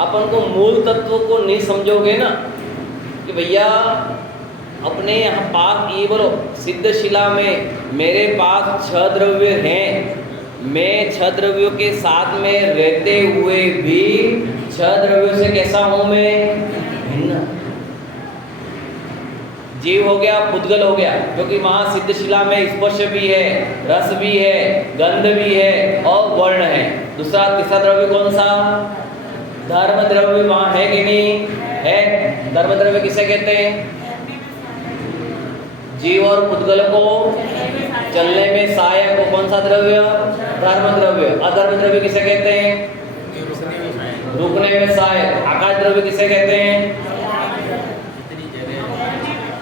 अपन को मूल तत्व को नहीं समझोगे ना कि भैया अपने यहाँ पाक, ये बोलो सिद्ध शिला में मेरे पास 6 द्रव्य हैं, मैं 6 द्रव्यों के साथ में रहते हुए भी 6 द्रव्यों से कैसा हूं मैं? भिन्न। जीव हो गया, पुद्गल हो गया, क्योंकि वहां सिद्ध शिला में स्पर्श भी है, रस भी है, गंध भी है और वर्ण है। दूसरा, तीसरा द्रव्य कौन सा? धर्म द्रव्य वहां है कि नहीं है? धर्म द्रव्य किसे कहते हैं? जीव और पुद्गल को चलने में सहायक को कौन सा द्रव्य? धर्म द्रव्य। अधर्म द्रव्य किसे कहते हैं? रुकने में सहायक। आकाश द्रव्य किसे कहते हैं?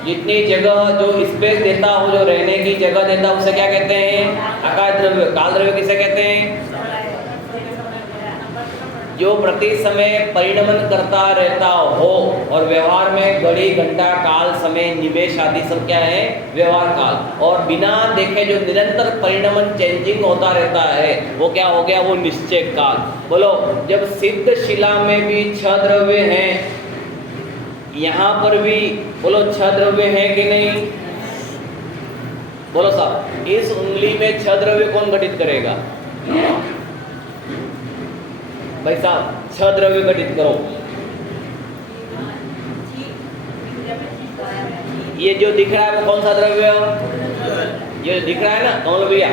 जितनी जगह जो स्पेस देता हो, जो रहने की जगह देता हो, उसे क्या कहते हैं? आकाश द्रव्य। काल द्रव्य किसे कहते हैं? जो प्रति समय परिणमन करता रहता हो और व्यवहार में घड़ी, घंटा, काल, समय, निमेष आदि सब क्या है? व्यवहार काल। और बिना देखे जो निरंतर परिणमन, चेंजिंग होता रहता है, वो क्या हो गया? वो निश्चय काल। बोलो, जब सिद्ध शिला में भी 6 द्रव्य हैं, यहाँ पर भी बोलो 6 द्रव्य हैं कि नहीं? बोलो साहब, इस उंगली में 6 द्रव्य कौन घटित करेगा? भाई साहब, 6 द्रव्य घटित करो। ये जो दिख रहा है वो कौन सा द्रव्य है? ये दिख रहा है ना कौन भैया?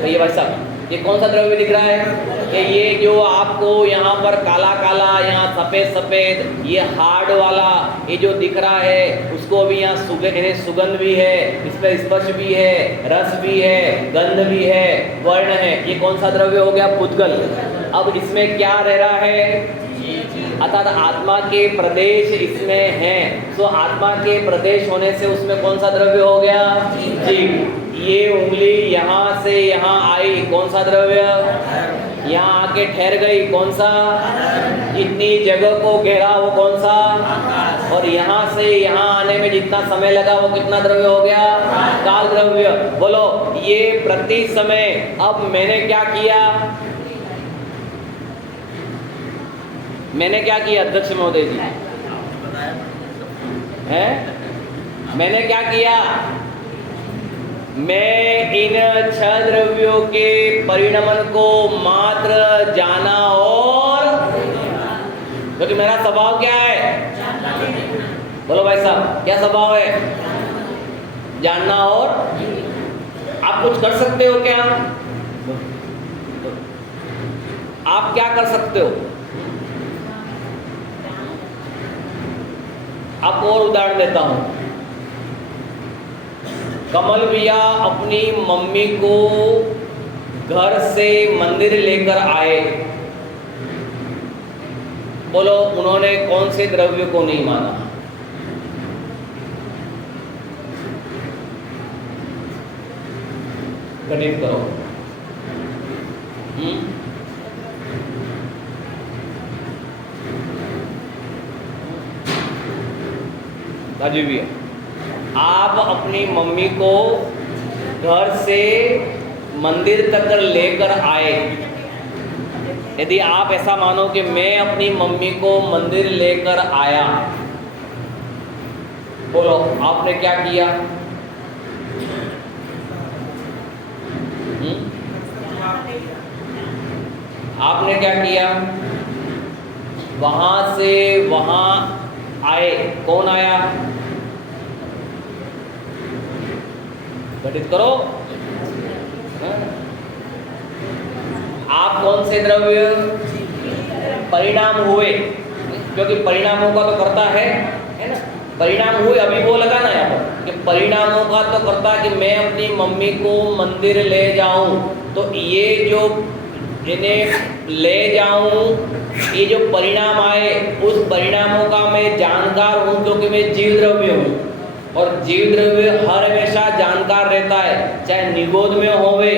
तो ये भाई साहब, ये कौन सा द्रव्य दिख रहा है? कि ये जो आपको यहाँ पर काला काला, यहाँ सफेद सफेद, ये हार्ड वाला ये जो दिख रहा है, उसको भी यहाँ सुगंध भी है, इसमें स्पर्श भी है, रस भी है, गंध भी है, वर्ण है। ये कौन सा द्रव्य हो गया? पुद्गल। अब इसमें क्या रह रहा है? अर्थात आत्मा के प्रदेश इसमें हैं। तो आत्मा के प्रदेश होने से उसमें कौन सा द्रव्य हो गया? जीव। ये उंगली यहाँ से यहाँ आई, कौन सा द्रव्य? यहाँ आके ठहर गई, कौन सा? इतनी जगह को घेरा, वो कौन सा? और यहाँ से यहाँ आने में जितना समय लगा, वो कितना द्रव्य हो गया? काल द्रव्य। बोलो, ये प्रति समय। अब मैंने क्या किया? मैंने क्या किया अध्यक्ष महोदय जी? है? मैंने क्या किया? मैं इन 6 द्रव्यों के परिणमन को मात्र जाना, और क्योंकि मेरा स्वभाव क्या है? बोलो भाई साहब, क्या स्वभाव है? जानना। और आप कुछ कर सकते हो क्या? आप क्या कर सकते हो? आपको और उदाहरण देता हूं। कमल भैया अपनी मम्मी को घर से मंदिर लेकर आए, बोलो उन्होंने कौन से द्रव्य को नहीं माना? गणित करो। राजू भैया, आप अपनी मम्मी को घर से मंदिर तक लेकर आए। यदि आप ऐसा मानो कि मैं अपनी मम्मी को मंदिर लेकर आया, बोलो आपने क्या किया? आपने क्या किया? वहां से वहां आए, कौन आया? घटित करो। आप कौन से द्रव्य? परिणाम हुए, क्योंकि परिणामों का तो करता है ना? परिणाम हुए, अभी वो लगा ना यहाँ पर कि परिणामों का तो करता कि मैं अपनी मम्मी को मंदिर ले जाऊं, तो ये जो इन्हें ले जाऊं, ये जो परिणाम आए, उस परिणामों का मैं जानकार हूं, क्योंकि मैं जीव द्रव्य हूं। और जीव द्रव्य हर हमेशा जानकार रहता है, चाहे निगोद में होवे,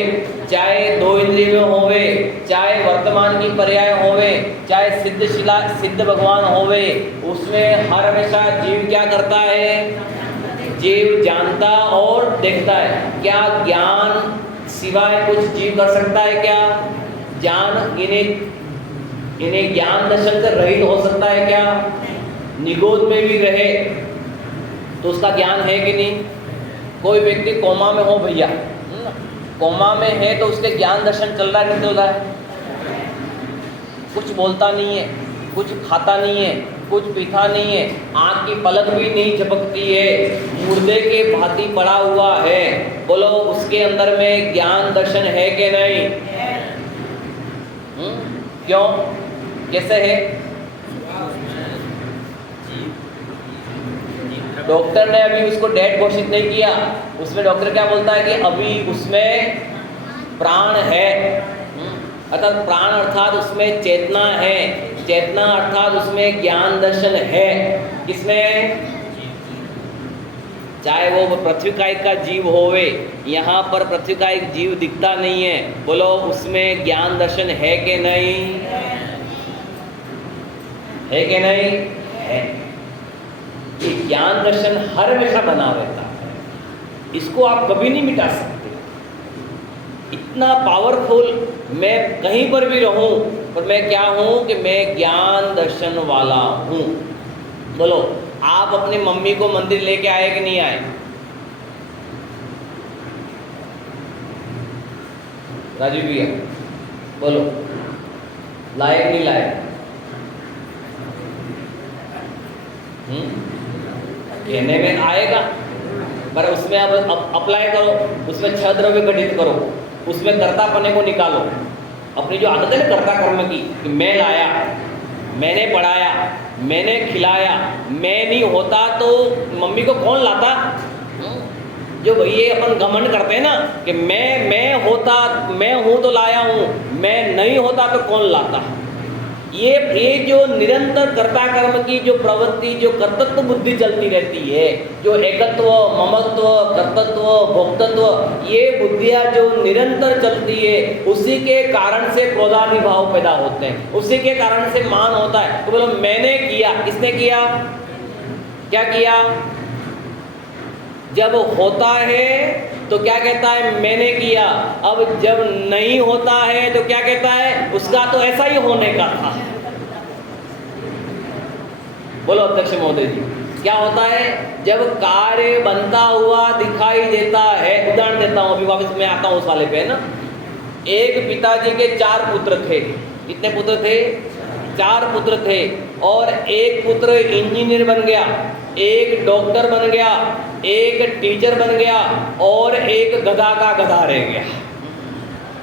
चाहे दो इंद्रिय में होवे, चाहे वर्तमान की पर्याय होवे, चाहे सिद्ध भगवान होवे, उसमें हर हमेशा जीव क्या करता है? जीव जानता और देखता है। क्या ज्ञान सिवाय कुछ जीव कर सकता है क्या? ज्ञान इन्हें ज्ञान दर्शन से रहित हो सकता है क्या? निगोद में भी रहे तो उसका ज्ञान है कि नहीं? कोई व्यक्ति कोमा में हो भैया, कोमा में है तो उसके ज्ञान दर्शन चल रहा है, नहीं चल रहा है? कुछ बोलता नहीं है, कुछ खाता नहीं है, कुछ पीता नहीं है, आँख की पलक भी नहीं झपकती है, मुर्दे के भांति पड़ा हुआ है। बोलो उसके अंदर में ज्ञान दर्शन है कि नहीं? क्यों? कैसे है? डॉक्टर ने अभी उसको डेड घोषित नहीं किया, उसमें डॉक्टर क्या बोलता है कि अभी उसमें प्राण है। अर्थात प्राण अर्थात उसमें चेतना है, चेतना अर्थात उसमें ज्ञान दर्शन है। किसमें? चाहे वो पृथ्वी का एक का जीव होवे, यहाँ पर पृथ्वी का एक जीव दिखता नहीं है, बोलो उसमें ज्ञान दर्शन है कि नहीं? है कि नहीं? है। ये ज्ञान दर्शन हर हमेशा बना रहता है, इसको आप कभी नहीं मिटा सकते। इतना पावरफुल, मैं कहीं पर भी रहूं पर मैं क्या हूं कि मैं ज्ञान दर्शन वाला हूं। बोलो आप अपनी मम्मी को मंदिर लेके आए कि नहीं आए? राजू भैया बोलो, लाए कि नहीं लाए? कहने में आएगा, पर उसमें अब अप्लाई करो, उसमें 6 द्रव्य घटित करो, उसमें कर्तापने को निकालो। अपनी जो आदत है ना कर्ता कर्म की, कि मैं लाया, मैंने पढ़ाया, मैंने खिलाया, मैं नहीं होता तो मम्मी को कौन लाता? जो ये अपन घमंड करते हैं ना कि मैं होता, मैं हूँ तो लाया हूँ, मैं नहीं होता तो कौन लाता? ये जो निरंतर कर्ता कर्म की जो प्रवृत्ति, जो कर्तृत्व बुद्धि चलती रहती है, जो एकत्व, ममत्व, कर्तृत्व, भोक्तत्व, ये बुद्धियाँ जो निरंतर चलती है, उसी के कारण से क्रोधादि भाव पैदा होते हैं, उसी के कारण से मान होता है। तो बोलो मैंने किया, किसने किया? क्या किया? जब होता है तो क्या कहता है? मैंने किया। अब जब नहीं होता है तो क्या कहता है? उसका तो ऐसा ही होने का था। बोलो अध्यक्ष महोदय जी, क्या होता है? जब कार्य बनता हुआ दिखाई देता है, उदाहरण देता हूँ, अभी वापस मैं आता हूँ उस वाले पे ना। एक पिताजी के 4 पुत्र थे। कितने पुत्र थे? 4 पुत्र थे, और एक पुत्र इंजीनियर बन गया, एक डॉक्टर बन गया, एक टीचर बन गया, और एक गधा का गधा रह गया।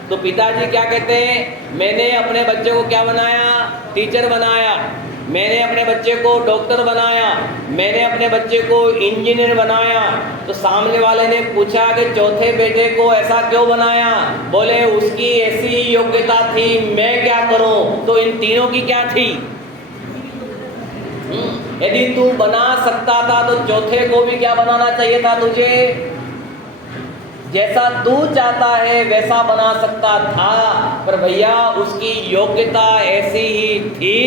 तो पिताजी क्या कहते हैं? मैंने अपने बच्चे को क्या बनाया? टीचर बनाया। मैंने अपने बच्चे को डॉक्टर बनाया, मैंने अपने बच्चे को इंजीनियर बनाया। तो सामने वाले ने पूछा कि चौथे बेटे को ऐसा क्यों बनाया? बोले उसकी ऐसी योग्यता थी, मैं क्या करूं? तो इन तीनों की क्या थी? यदि तू बना सकता था तो चौथे को भी क्या बनाना चाहिए था तुझे? जैसा तू चाहता है वैसा बना सकता था, पर भैया उसकी योग्यता ऐसी ही थी,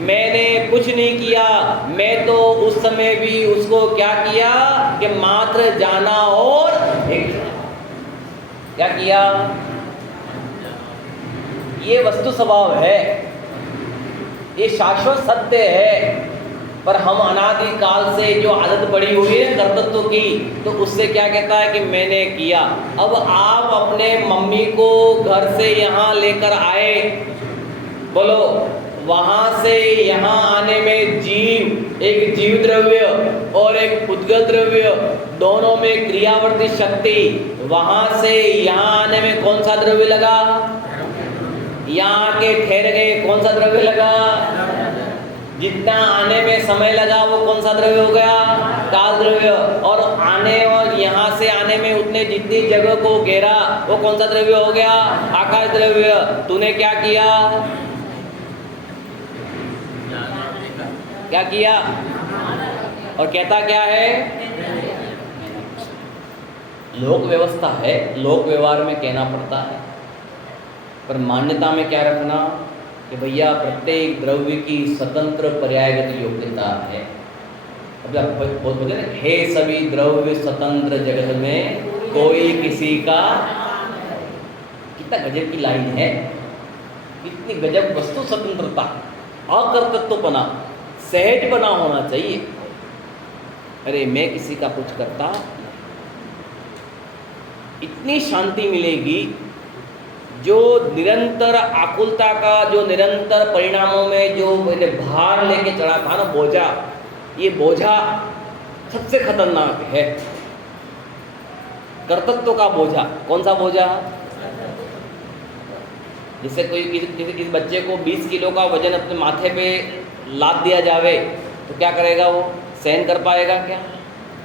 मैंने कुछ नहीं किया। मैं तो उस समय भी उसको क्या किया कि मात्र जाना और क्या किया? ये वस्तु स्वभाव है, ये शाश्वत सत्य है। पर हम अनादि काल से जो आदत पड़ी हुई है कर्तृत्व की, तो उससे क्या कहता है कि मैंने किया। अब आप अपने मम्मी को घर से यहाँ लेकर आए, बोलो वहाँ से यहाँ आने में जीव, एक जीव द्रव्य और एक उद्गत द्रव्य, दोनों में क्रियावर्ती शक्ति। वहाँ से यहाँ आने में कौन सा द्रव्य लगा? यहाँ आके ठहर गए, कौन सा द्रव्य लगा? जितना आने में समय लगा वो कौन सा द्रव्य हो गया? काल द्रव्य। और आने और यहाँ से आने में उतने जितनी जगह को घेरा वो कौन सा द्रव्य हो गया? आकाश द्रव्य। तूने क्या किया? क्या किया? और कहता क्या है? लोक व्यवस्था है, लोक व्यवहार में कहना पड़ता है, पर मान्यता में क्या रखना कि भैया प्रत्येक द्रव्य की स्वतंत्र पर्यायगत योग्यता है। अब बहुत बोलते हैं, हे सभी द्रव्य स्वतंत्र जगत में कोई किसी का। कितना गजब की लाइन है, कितनी गजब वस्तु स्वतंत्रता, अकर्तृत्वपना, सहजपना होना चाहिए। अरे मैं किसी का कुछ करता, इतनी शांति मिलेगी। जो निरंतर आकुलता का, जो निरंतर परिणामों में जो मैंने भार लेके चढ़ा था ना, बोझा, ये बोझा सबसे खतरनाक है। कर्तृत्व का बोझा। कौन सा बोझा? जैसे कोई इस बच्चे को 20 किलो का वजन अपने माथे पे लाद दिया जावे तो क्या करेगा? वो सहन कर पाएगा क्या?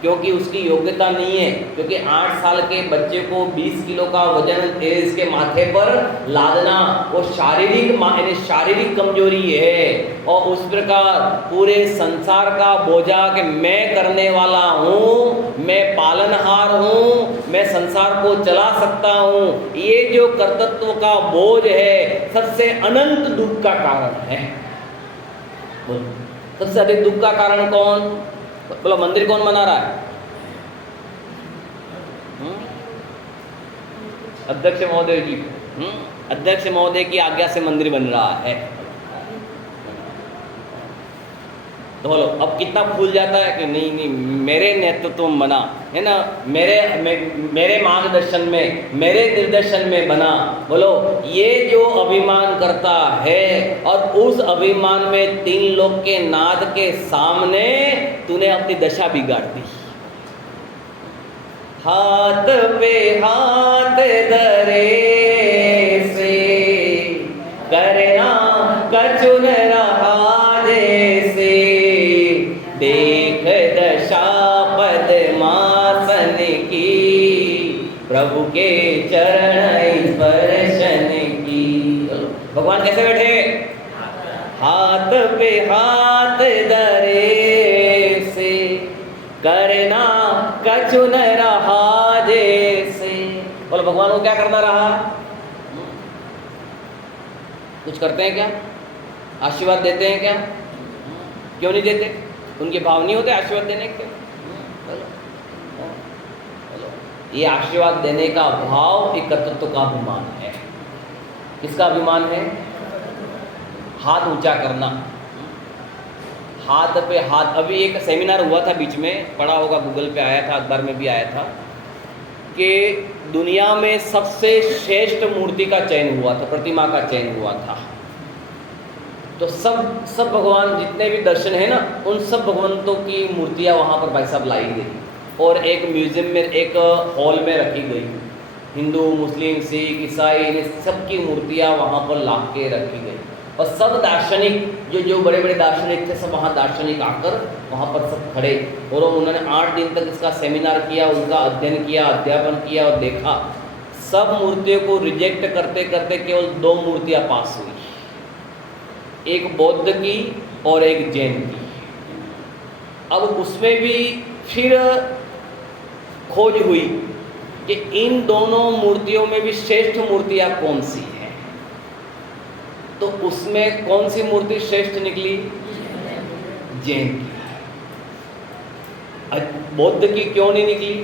क्योंकि उसकी योग्यता नहीं है। क्योंकि 8 साल के बच्चे को 20 किलो का वजन इसके माथे पर लादना वो शारीरिक कमजोरी है। और उस प्रकार पूरे संसार का बोझा कि मैं करने वाला हूँ, मैं पालनहार हूँ, मैं संसार को चला सकता हूँ, ये जो कर्तृत्व का बोझ है सबसे अनंत दुख का कारण है। सबसे अधिक दुख का कारण कौन? बोलो मंदिर कौन बना रहा है? अध्यक्ष महोदय जी। अध्यक्ष महोदय की आज्ञा से मंदिर बन रहा है। तो बोलो अब कितना फूल जाता है कि नहीं मेरे नेतृत्व में बना है ना, मेरे मार्गदर्शन में, मेरे निर्देशन में बना। बोलो ये जो अभिमान करता है, और उस अभिमान में 3 लोग के नाद के सामने तूने अपनी दशा बिगाड़ दी। हाथ पे हाथ धरे से करना कछु न रहा जैसे, देख दशा पद्मासन की प्रभु के चरण स्पर्शन की। भगवान कैसे बैठे? हाथ पे हाथ धरे से करना कछु न रहा जैसे। बोलो भगवान को क्या करना रहा? कुछ करते हैं क्या? आशीर्वाद देते हैं क्या? क्यों नहीं देते? उनके भाव नहीं होते आशीर्वाद देने के? ये आशीर्वाद देने का भाव एक कर्तृत्व का अभिमान है। किसका अभिमान है? हाथ ऊंचा करना, हाथ पे हाथ। अभी एक सेमिनार हुआ था बीच में, पढ़ा होगा, गूगल पे आया था, अखबार में भी आया था कि दुनिया में सबसे श्रेष्ठ मूर्ति का चयन हुआ था, प्रतिमा का चयन हुआ था। तो सब भगवान जितने भी दर्शन है ना, उन सब भगवंतों की मूर्तियाँ वहाँ पर भाई साहब लाई गई और एक म्यूजियम में, एक हॉल में रखी गई। हिंदू, मुस्लिम, सिख, ईसाई, इन सबकी मूर्तियाँ वहाँ पर ला के रखी गई। और सब दार्शनिक जो बड़े बड़े दार्शनिक थे, सब वहाँ दार्शनिक आकर वहाँ पर सब खड़े, और उन्होंने 8 दिन तक इसका सेमिनार किया, उनका अध्ययन किया, अध्यापन किया और देखा। सब मूर्तियों को रिजेक्ट करते करते केवल 2 मूर्तियाँ पास हुई, एक बौद्ध की और एक जैन की। अब उसमें भी फिर खोज हुई कि इन दोनों मूर्तियों में भी श्रेष्ठ मूर्तियाँ कौन सी हैं। तो उसमें कौन सी मूर्ति श्रेष्ठ निकली? जैन की। बौद्ध की क्यों नहीं निकली?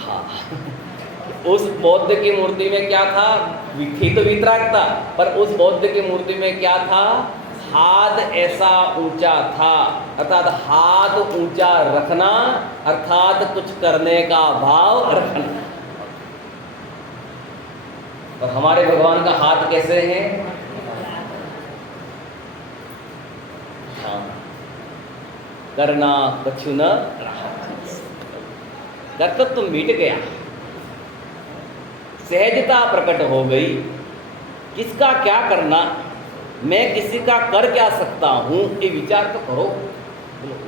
हाँ उस बौद्ध की मूर्ति में क्या था? थी तो वितरागता, पर उस बौद्ध की मूर्ति में क्या था? हाथ ऐसा ऊंचा था, अर्थात हाथ ऊंचा रखना, अर्थात कुछ करने का भाव रखना। और हमारे भगवान का हाथ कैसे है? हाँ, करना कछु न रहा, कर्तव्य तो मिट गया, सहजता प्रकट हो गई। किसका क्या करना, मैं किसी का कर क्या सकता हूं, ये विचार तो करो।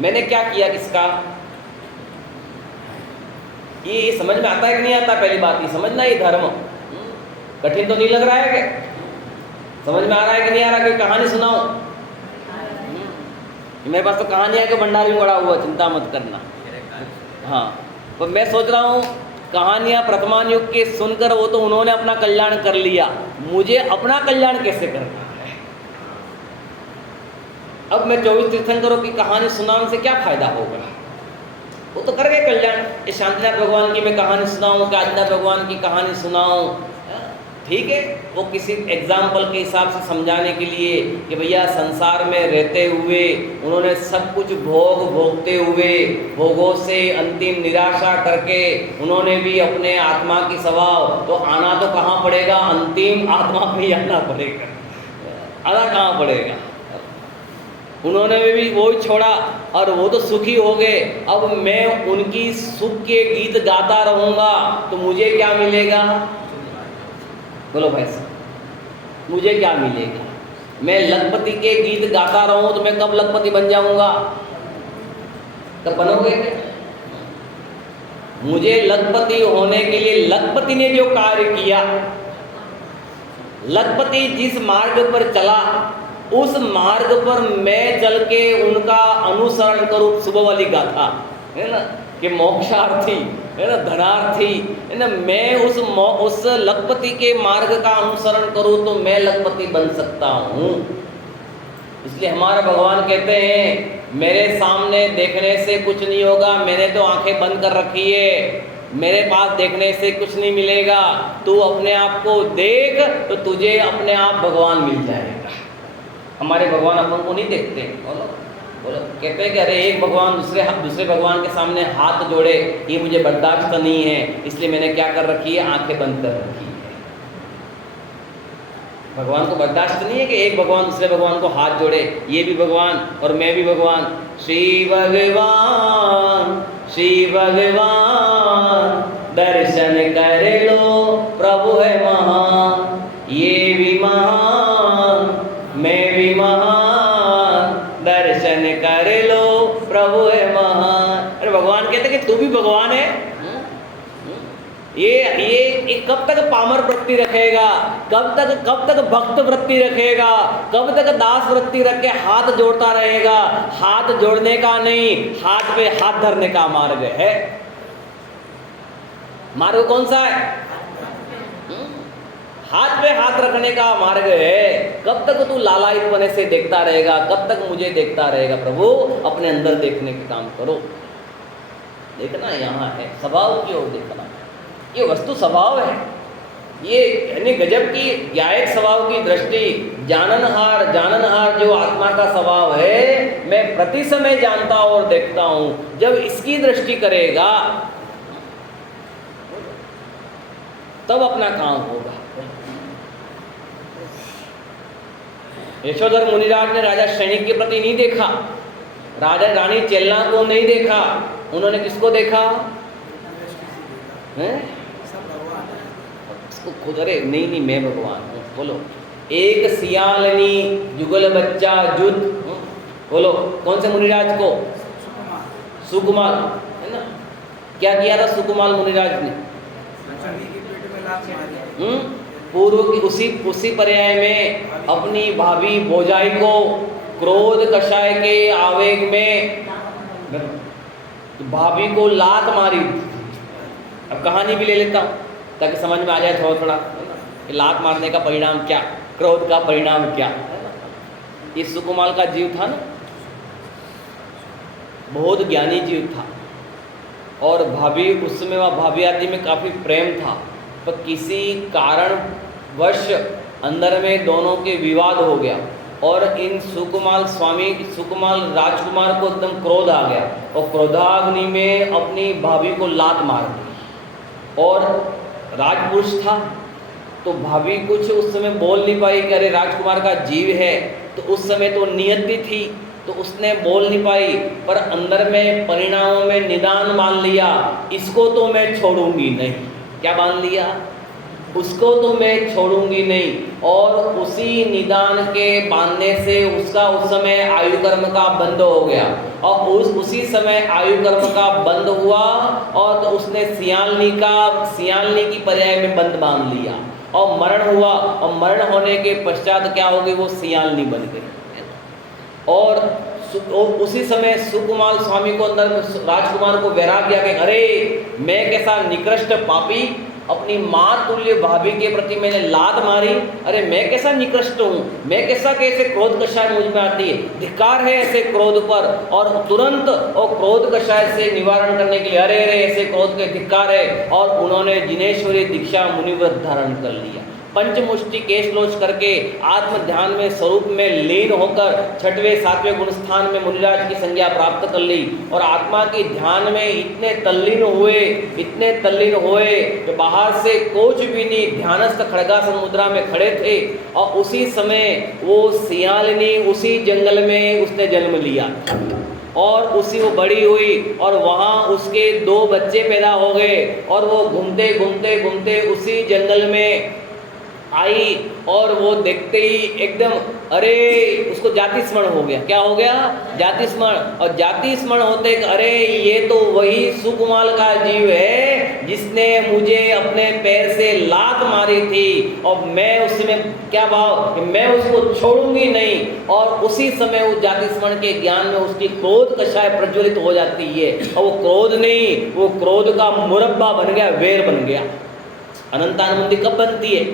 मैंने क्या किया किसका, ये समझ में आता है कि नहीं आता? पहली बात ये समझना, ये धर्म कठिन तो नहीं लग रहा है क्या? समझ में आ रहा है कि नहीं आ रहा? कोई कहानी सुनाओ। मेरे पास तो कहानियां के भंडार भी बड़ा हुआ, चिंता मत करना। हाँ, तो मैं सोच रहा हूँ कहानियां प्रथमान युग के सुनकर वो तो उन्होंने अपना कल्याण कर लिया, मुझे अपना कल्याण कैसे करना है? अब मैं 24 तीर्थंकरों की कहानी सुनाने से क्या फायदा होगा? वो तो कर गए कल्याण। इस शांतिनाथ भगवान की मैं कहानी सुनाऊं, काशीनाथ भगवान की कहानी सुनाऊं, ठीक है, वो किसी एग्जाम्पल के हिसाब से समझाने के लिए कि भैया संसार में रहते हुए उन्होंने सब कुछ भोगते हुए, भोगों से अंतिम निराशा करके उन्होंने भी अपने आत्मा की स्वभाव, तो आना तो कहाँ पड़ेगा? अंतिम आत्मा में ही आना पड़ेगा, आना कहाँ पड़ेगा? उन्होंने भी वो ही छोड़ा और वो तो सुखी हो गए। अब मैं उनकी सुख के गीत गाता रहूँगा तो मुझे क्या मिलेगा? बोलो भाई साहब, मुझे क्या मिलेगा? मैं लखपति के गीत गाता रहूं तो मैं कब लखपति बन जाऊंगा? कब बनोगे? मुझे लखपति होने के लिए लखपति ने जो कार्य किया, लखपति जिस मार्ग पर चला, उस मार्ग पर मैं चल के उनका अनुसरण करूं। सुबह वाली गाथा है ना, कि मोक्षार्थी है ना, धनार्थी है ना, मैं उस लखपति के मार्ग का अनुसरण करूं तो मैं लखपति बन सकता हूं। इसलिए हमारा भगवान कहते हैं मेरे सामने देखने से कुछ नहीं होगा, मैंने तो आंखें बंद कर रखी है, मेरे पास देखने से कुछ नहीं मिलेगा। तू अपने आप को देख तो तुझे अपने आप भगवान मिल जाएगा। हमारे भगवान अपन को नहीं देखते, बोलो बोलो, कहते हैं कि अरे एक भगवान दूसरे भगवान के सामने हाथ जोड़े, ये मुझे बर्दाश्त नहीं है, इसलिए मैंने क्या कर रखी है? आंखें बंद कर रखी है। भगवान को बर्दाश्त नहीं है कि एक भगवान दूसरे भगवान को हाथ जोड़े, ये भी भगवान और मैं भी भगवान। श्री भगवान दर्शन कर लो, प्रभु है महान, ये भी महान मैं भी महान, दर्शन कर लो, प्रभु है महान। अरे भगवान कहते कि तू भी भगवान है। ये कब तक पामर वृत्ति रखेगा? कब तक भक्त वृत्ति रखेगा? कब तक दास वृत्ति रख के हाथ जोड़ता रहेगा? हाथ जोड़ने का नहीं, हाथ पे हाथ धरने का मार्ग है। मार्ग कौन सा है? हाथ पे हाथ रखने का मार्ग है। कब तक तू लालायित बने से देखता रहेगा? कब तक मुझे देखता रहेगा? प्रभु अपने अंदर देखने का काम करो। देखना यहाँ है, स्वभाव की ओर देखना। ये वस्तु स्वभाव है, ये यानी गजब की ज्ञायक स्वभाव की दृष्टि, जाननहार जो आत्मा का स्वभाव है, मैं प्रति समय जानता और देखता हूँ। जब इसकी दृष्टि करेगा तब अपना काम होगा। यशोधर मुनिराज ने राजा सैनिक के प्रति नहीं देखा, राजा रानी चेलना को नहीं देखा, उन्होंने किसको देखा? हैं? उसको खुद, अरे नहीं मैं भगवान हूँ, बोलो एक सियालनी जुगल बच्चा जुद। बोलो कौन से मुनिराज को? सुकुमार, है ना? क्या किया था सुकुमार मुनिराज ने? पूर्व की उसी पर्याय में अपनी भाभी भोजाई को क्रोध कषाय के आवेग में भाभी को लात मारी। अब कहानी भी ले लेता हूँ ताकि समझ में आ जाए थोड़ा थोड़ा, है ना, कि लात मारने का परिणाम क्या, क्रोध का परिणाम क्या, है ना। ये सुकुमार का जीव था ना, बहुत ज्ञानी जीव था, और भाभी उस समय वह भाभी आदि में काफ़ी प्रेम था, पर किसी कारणवश अंदर में दोनों के विवाद हो गया और इन सुकुमार राजकुमार को एकदम क्रोध आ गया और क्रोधाग्नि में अपनी भाभी को लात मार दी। और राजपुरुष था तो भाभी कुछ उस समय बोल नहीं पाई कि अरे राजकुमार का जीव है, तो उस समय तो नियति थी तो उसने बोल नहीं पाई, पर अंदर में परिणामों में निदान मान लिया, इसको तो मैं छोड़ूंगी नहीं। क्या मान लिया? उसको तो मैं छोड़ूंगी नहीं। और उसी निदान के बांधने से उसका उस समय आयु कर्म का बंद हो गया, और उसी समय आयु कर्म का बंद हुआ और तो उसने सियालनी की पर्याय में बंद बांध लिया और मरण हुआ, और मरण होने के पश्चात क्या हो गई? वो सियालनी बन गई। और उसी समय सुकुमार स्वामी को अंदर राजकुमार को वैराग्य कि अरे मैं कैसा निकृष्ट पापी, अपनी माँ तुल्य भाभी के प्रति मैंने लात मारी, अरे मैं कैसा निकृष्ट हूँ, मैं कैसे क्रोध कषाय मुझ में आती है, धिक्कार है ऐसे क्रोध पर। और तुरंत और क्रोध कषाय से निवारण करने के लिए अरे ऐसे क्रोध के धिक्कार है, और उन्होंने जिनेश्वरी दीक्षा मुनिव्रत धारण कर लिया। पंचमुष्टि केशलोच करके आत्म ध्यान में स्वरूप में लीन होकर 6वें 7वें गुण स्थान में मुनिराज की संज्ञा प्राप्त कर ली, और आत्मा की ध्यान में इतने तल्लीन हुए कि बाहर से कुछ भी नहीं, ध्यानस्थ खड़गासन मुद्रा में खड़े थे। और उसी समय वो सियालिनी उसी जंगल में उसने जन्म लिया और उसी वो बड़ी हुई, और वहाँ उसके 2 बच्चे पैदा हो गए, और वो घूमते घूमते घूमते उसी जंगल में आई, और वो देखते ही एकदम अरे उसको जाति स्मरण हो गया। क्या हो गया? जाति स्मरण। और जाति स्मरण होते अरे ये तो वही सुकुमार का जीव है जिसने मुझे अपने पैर से लात मारी थी, और मैं उसमें क्या भाव कि मैं उसको छोड़ूंगी नहीं। और उसी समय उस जाति स्मरण के ज्ञान में उसकी क्रोध कषाय प्रज्वलित हो जाती है, और वो क्रोध नहीं, वो क्रोध का मुरब्बा बन गया, वेर बन गया। अनंतानुबंधी कब बनती है?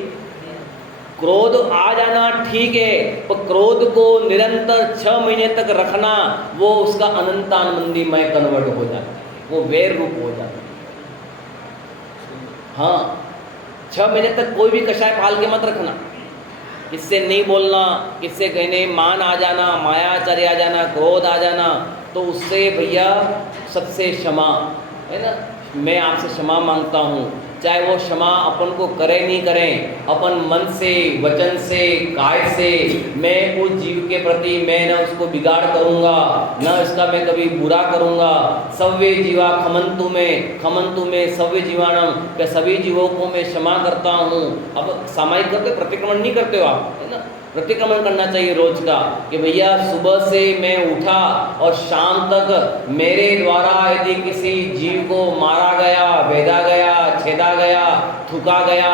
क्रोध आ जाना ठीक है, पर क्रोध को निरंतर 6 महीने तक रखना, वो उसका अनंतानुबंधीमय कन्वर्ट हो जाता है, वो वैर रूप हो जाता है। हाँ, 6 महीने तक कोई भी कषाय पाल के मत रखना, किससे नहीं बोलना, किससे कहने मान आ जाना, मायाचार्य आ जाना, क्रोध आ जाना, तो उससे भैया सबसे क्षमा, है ना, मैं आपसे क्षमा मांगता हूँ। चाहे वो क्षमा अपन को करे नहीं करें, अपन मन से, वचन से, काय से मैं उस जीव के प्रति मैं न उसको बिगाड़ करूँगा, न इसका मैं कभी बुरा करूँगा। सव्य जीवा खमंतु में सव्य जीवाणम, क्या सभी जीवों को मैं क्षमा करता हूँ। अब सामायिक करते, प्रतिक्रमण नहीं करते हो आप, है ना, प्रतिक्रमण करना चाहिए रोज का, कि भैया सुबह से मैं उठा और शाम तक मेरे द्वारा यदि किसी जीव को मारा गया, भेदा गया, छेदा गया, थूका गया,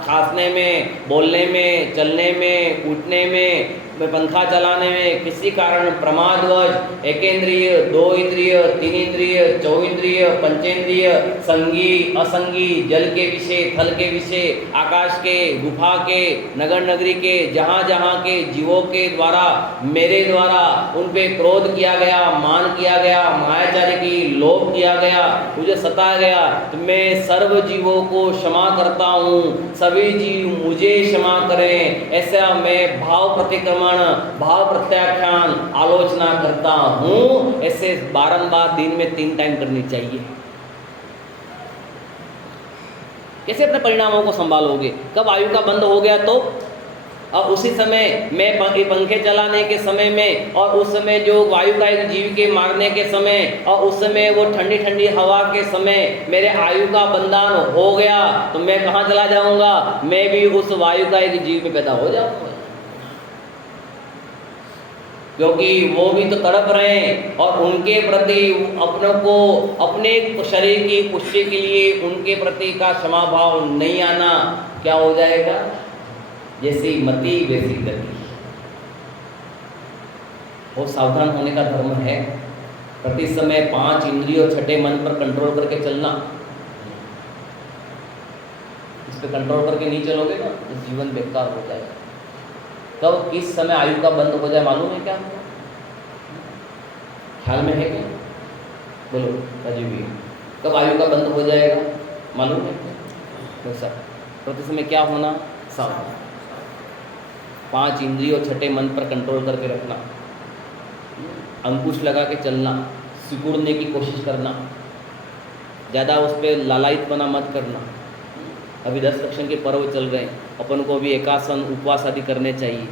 खांसने में, बोलने में, चलने में, उठने में, पंखा चलाने में किसी कारण प्रमादवश एकेंद्रिय, 2 इंद्रिय, 3 इंद्रिय, 4 इंद्रिय, पंचेंद्रिय, संगी असंगी, जल के विषय, थल के विषय, आकाश के, गुफा के, नगर नगरी के, जहाँ जहाँ के जीवों के द्वारा मेरे द्वारा उन पे क्रोध किया गया, मान किया गया, मायाचार्य की लोभ किया गया, मुझे सताया गया, तो मैं सर्व जीवों को क्षमा करता हूँ, सभी जीव मुझे क्षमा करें। ऐसा मैं भाव प्रतिक्रमण, भाव प्रत्याख्यान, आलोचना करता हूँ। ऐसे बारंबार दिन में 3 टाइम करनी चाहिए। कैसे अपने परिणामों को संभालोगे? कब आयु का बंद हो गया तो और उसी समय मैं पंखे चलाने के समय में और उस समय जो वायु का एक जीव के मारने के समय और उस समय वो ठंडी ठंडी हवा के समय मेरे आयु का बंधन हो गया तो मैं कहाँ चला जाऊंगा? मैं भी उस वायु का एक जीव में पैदा हो जाऊंगा, क्योंकि वो भी तो तड़प रहे हैं और उनके प्रति अपनों को अपने शरीर की पुष्टि के लिए उनके प्रति का क्षमा भाव नहीं आना, क्या हो जाएगा? जैसी मति वैसी गति। वो सावधान होने का धर्म है। प्रति समय 5 इंद्रियों छठे मन पर कंट्रोल करके चलना। इस पे कंट्रोल करके नहीं चलोगे ना तो जीवन बेकार हो जाएगा। कब किस समय आयु का बंद हो जाए मालूम है क्या? ख्याल में है क्या? बोलो राजीव भी, कब आयु का बंद हो जाएगा मालूम है? तो सर प्रति समय क्या होना? सावधान। 5 इंद्रियों छठे मन पर कंट्रोल करके रखना, अंकुश लगा के चलना, सिकुड़ने की कोशिश करना, ज़्यादा उस पर लालायितपना मत करना। अभी 10 लक्षण के पर्व चल रहे हैं, अपन को भी एकासन उपवास आदि करने चाहिए।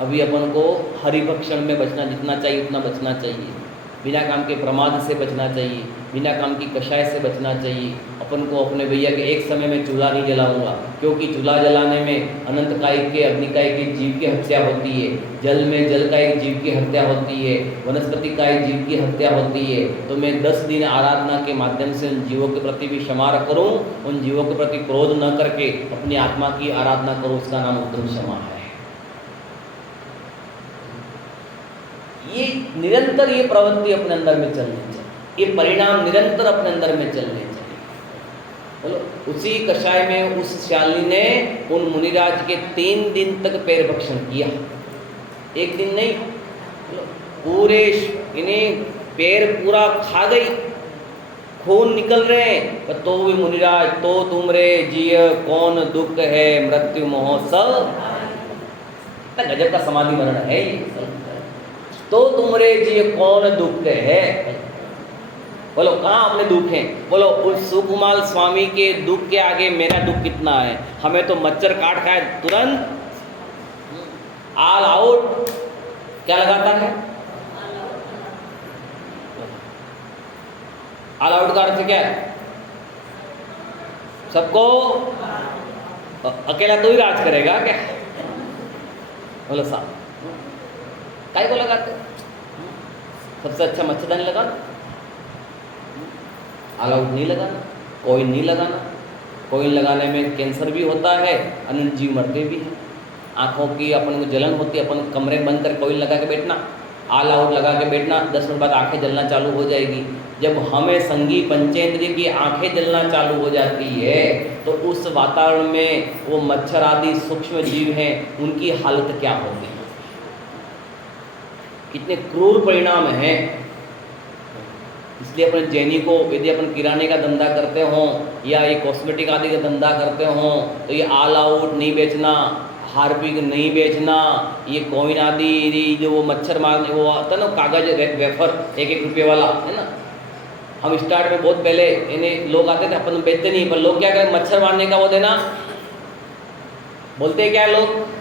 अभी अपन को हरिभक्षण में बचना, जितना चाहिए उतना बचना चाहिए। बिना काम के प्रमाद से बचना चाहिए, बिना काम की कषाय से बचना चाहिए। अपन को अपने भैया के एक समय में चूल्हा नहीं जलाऊंगा, क्योंकि चूल्हा जलाने में अनंत कायिक के अग्निकाय के जीव की हत्या होती है, जल में जल का एक जीव की हत्या होती है, वनस्पति का एक जीव की हत्या होती है। तो मैं 10 दिन आराधना के माध्यम से उन जीवों के प्रति भी क्षमा करूँ, उन जीवों के प्रति क्रोध न करके अपनी आत्मा की आराधना करूँ, उसका नाम उत्तम क्षमा है। ये निरंतर ये प्रवृत्ति अपने अंदर में चलनी चाहिए, ये परिणाम निरंतर अपने अंदर में चलने चाहिए। बोलो, उसी कषाय में उस शालिनी ने उन मुनिराज के 3 दिन तक पैर भक्षण किया, एक दिन नहीं। बोलो, पूरे इन्हें पैर पूरा खा गई, खून निकल रहे हैं, तो भी मुनिराज तो तुम रे जिय कौन दुख है मृत्यु महोत्सव। गजब का समाधि मरण है ये। तो तुमरे जी कौन दुख है? बोलो कहाँ अपने दुख हैं? बोलो उस सुकुमार स्वामी के दुख के आगे मेरा दुख कितना है? हमें तो मच्छर काट खाए तुरंत ऑल आउट क्या लगाता है? ऑल आउट का अर्थ क्या है? सबको अकेला तो ही राज करेगा क्या? बोलो साहब काय को लगाते? सबसे अच्छा मच्छरदानी लगाना, ऑल आउट नहीं लगाना, कोइन नहीं लगाना। कोइन लगाने में कैंसर भी होता है, अनंत जीव मरते भी हैं। आँखों की अपन को जलन होती है, अपन कमरे बंद कर कोइन लगा के बैठना, ऑल आउट लगा के बैठना, 10 मिनट बाद आंखें जलना चालू हो जाएगी। जब हमें संगी पंचेंद्रिय की आंखें जलना चालू हो जाती है तो उस वातावरण में वो मच्छर आदि सूक्ष्म जीव हैं, उनकी हालत क्या होगी? कितने क्रूर परिणाम हैं। इसलिए अपन जैनी को यदि अपन किराने का धंधा करते हों या ये कॉस्मेटिक आदि का धंधा करते हों तो ये ऑल आउट नहीं बेचना, हार्पिक नहीं बेचना, ये कोइन आदि जो वो मच्छर मारने वो आता है ना कागज वेफर 1-1 रुपये वाला है ना। हम स्टार्ट में बहुत पहले इन्हें लोग आते थे, अपन बेचते नहीं, पर लोग क्या करें मच्छर मारने का वो देना, बोलते क्या लोग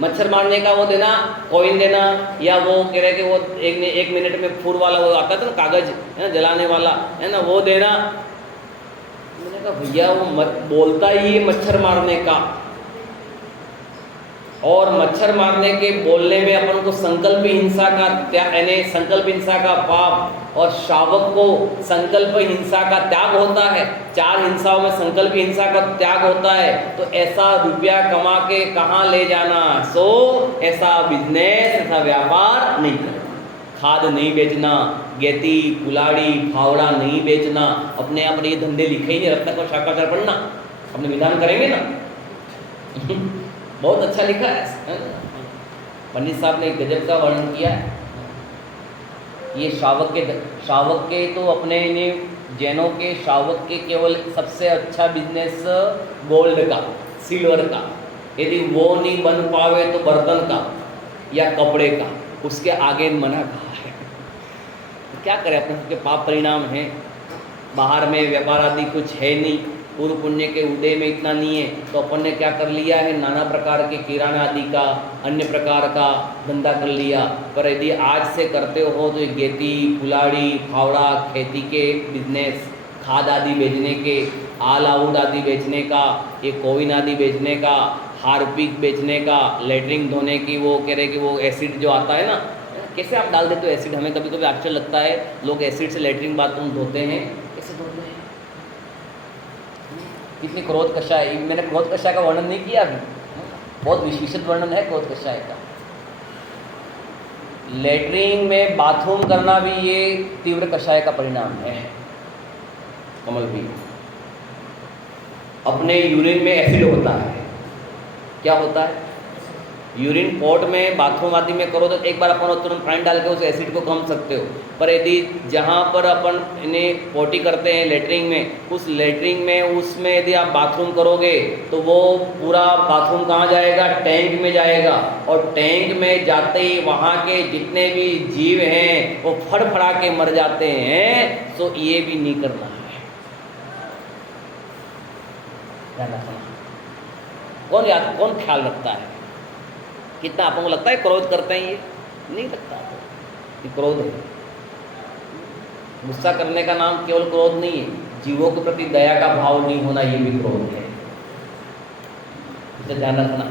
मच्छर मारने का वो देना, कॉइन देना, या वो कह रहे कि वो 1 मिनट में फूड वाला वो आता था ना कागज है ना जलाने वाला है ना, वो देना। मैंने कहा भैया वो बोलता ही है मच्छर मारने का, और मच्छर मारने के बोलने में अपन को संकल्प हिंसा का यानी संकल्प हिंसा का पाप और शावक को संकल्प हिंसा का त्याग होता है। 4 हिंसाओं में संकल्प हिंसा का त्याग होता है। तो ऐसा रुपया कमा के कहाँ ले जाना? सो ऐसा बिजनेस, ऐसा व्यापार नहीं करना। खाद नहीं बेचना, गेती कुलाड़ी फावड़ा नहीं बेचना। अपने आप ये धंधे लिखे ही नहीं, रत्न को शाकाचार पढ़ना, अपने विधान करेंगे ना बहुत अच्छा लिखा है। पंडित साहब ने गजब का वर्णन किया है। ये शावक के तो अपने ने जैनों के शावक के केवल सबसे अच्छा बिजनेस गोल्ड का, सिल्वर का, यदि वो नहीं बन पावे तो बर्तन का या कपड़े का, उसके आगे मना कहा है। तो क्या करें, अपने सबके पाप परिणाम हैं। बाहर में व्यापार आदि कुछ है नहीं, पूर्व पुण्य के उदय में इतना नहीं है, तो अपन ने क्या कर लिया है, नाना प्रकार के किराना आदि का, अन्य प्रकार का धंधा कर लिया। पर यदि आज से करते हो तो ये गेती, कुलाड़ी, फावड़ा, खेती के बिजनेस, खाद आदि बेचने के, आल आउट आदि बेचने का, ये कोविन आदि बेचने का, हार्पिक बेचने का, लेटरिन धोने की, वो कह रहे कि वो एसिड जो आता है ना, कैसे आप डाल देते हो एसिड, हमें कभी कभी आश्चर्य लगता है, लोग एसिड से लेटरिन बाथरूम धोते हैं, कैसे धोते हैं, कितनी क्रोध कषाय, मैंने क्रोध कषाय का वर्णन नहीं किया अभी, बहुत विशेषित वर्णन है क्रोध कषाय का। लेटरिन में बाथरूम करना भी ये तीव्र कषाय का परिणाम है। कमल भी अपने यूरिन में एसिड होता है, क्या होता है, यूरिन पॉट में बाथरूम आदि में करो तो एक बार अपन तुरंत पानी डाल के उस एसिड को कम सकते हो, पर यदि जहाँ पर अपन इन्हें पोटी करते हैं लेटरिन में, उस लेटरिन में उसमें यदि आप बाथरूम करोगे तो वो पूरा बाथरूम कहाँ जाएगा, टैंक में जाएगा, और टैंक में जाते ही वहाँ के जितने भी जीव हैं वो फड़फड़ा के मर जाते हैं। तो ये भी नहीं करना है, ध्यान रखना। कौन ख्याल रखता है, कितना अपन को लगता है क्रोध करते हैं, ये नहीं लगता, ये क्रोध है। गुस्सा करने का नाम केवल क्रोध नहीं है, जीवों के प्रति दया का भाव नहीं होना ये भी क्रोध है, इसे ध्यान रखना।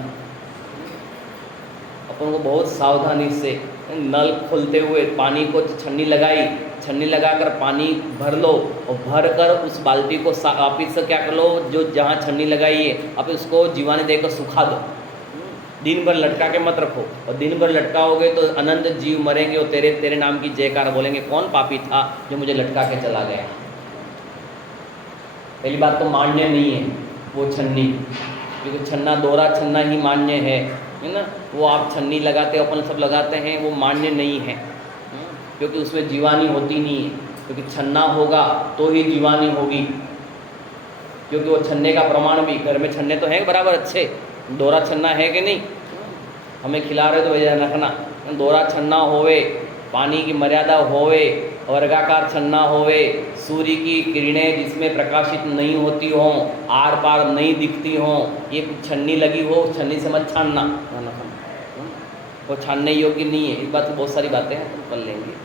अपन को बहुत सावधानी से नल खोलते हुए पानी को छन्नी लगाई, छन्नी लगाकर पानी भर लो, और भर कर उस बाल्टी को वापिस से क्या कर लो, जो जहाँ छन्नी लगाई है अब उसको जीवाने देकर सुखा दो, दिन भर लटका के मत रखो, और दिन भर लटकाओगे तो अनंत जीव मरेंगे और तेरे नाम की जयकार बोलेंगे, कौन पापी था जो मुझे लटका के चला गया। पहली बात तो मान्य नहीं है वो छन्नी, क्योंकि छन्ना दोहरा छन्ना ही मान्य है ना, वो आप छन्नी लगाते अपन सब लगाते हैं, वो मान्य नहीं है, क्योंकि उसमें जीवानी होती नहीं है, क्योंकि छन्ना होगा तो ही जीवानी होगी, क्योंकि वो छन्ने का प्रमाण भी, घर में छन्ने तो हैं बराबर अच्छे, दोहरा छन्ना है कि नहीं, हमें खिला रहे तो वजह रखना, दोहरा छन्ना होवे, पानी की मर्यादा होवे, वर्गाकार छन्ना होवे, सूर्य की किरणें जिसमें प्रकाशित नहीं होती हों, आर पार नहीं दिखती हों, ये छन्नी लगी हो, छन्नी से मत छानना, वो छानने योग्य नहीं है। इस बात बहुत सारी बातें हैं, हम कर लेंगे।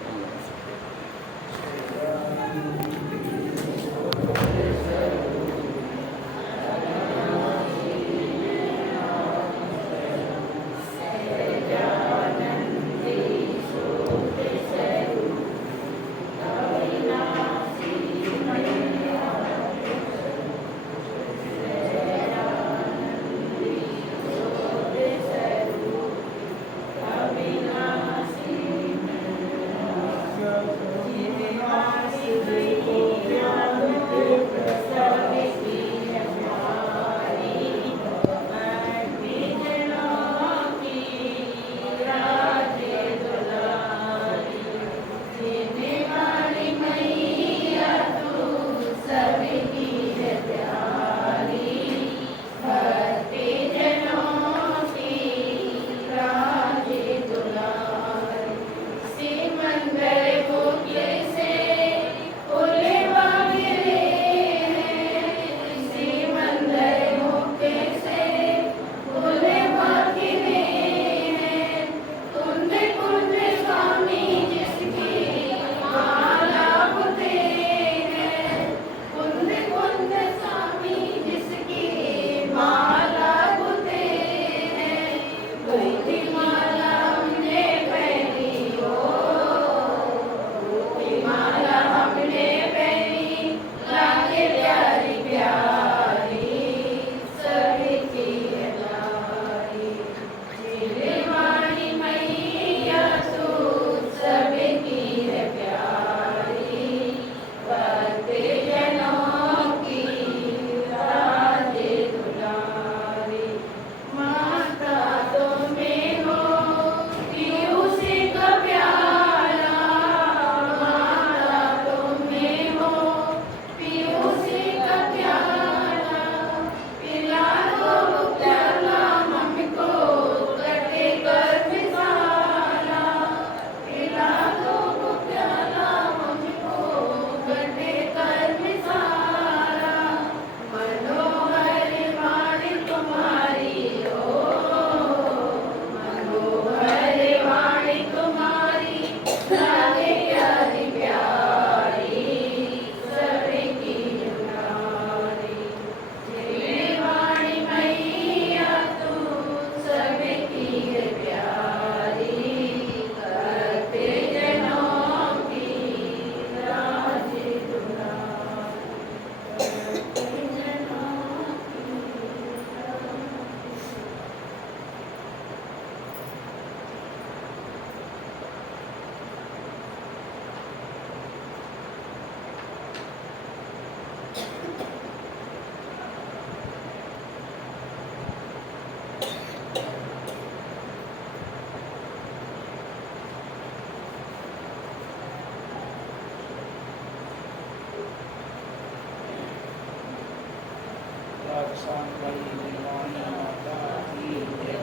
साक्षात बड़ी निर्वाणी माता की जय।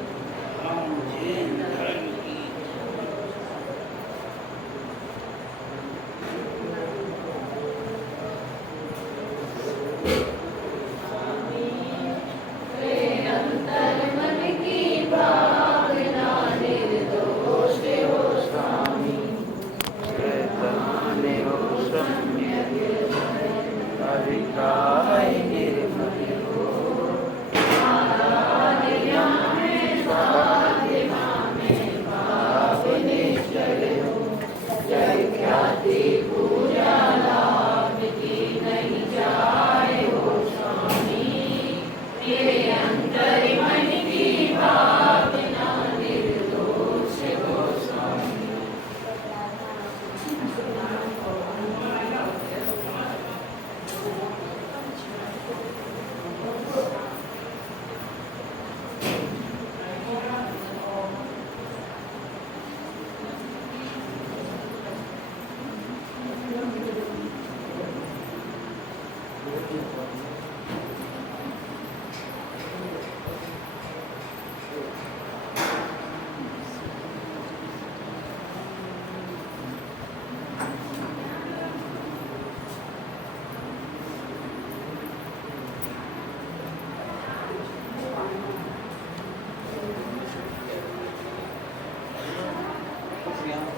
राम जैन धर्म की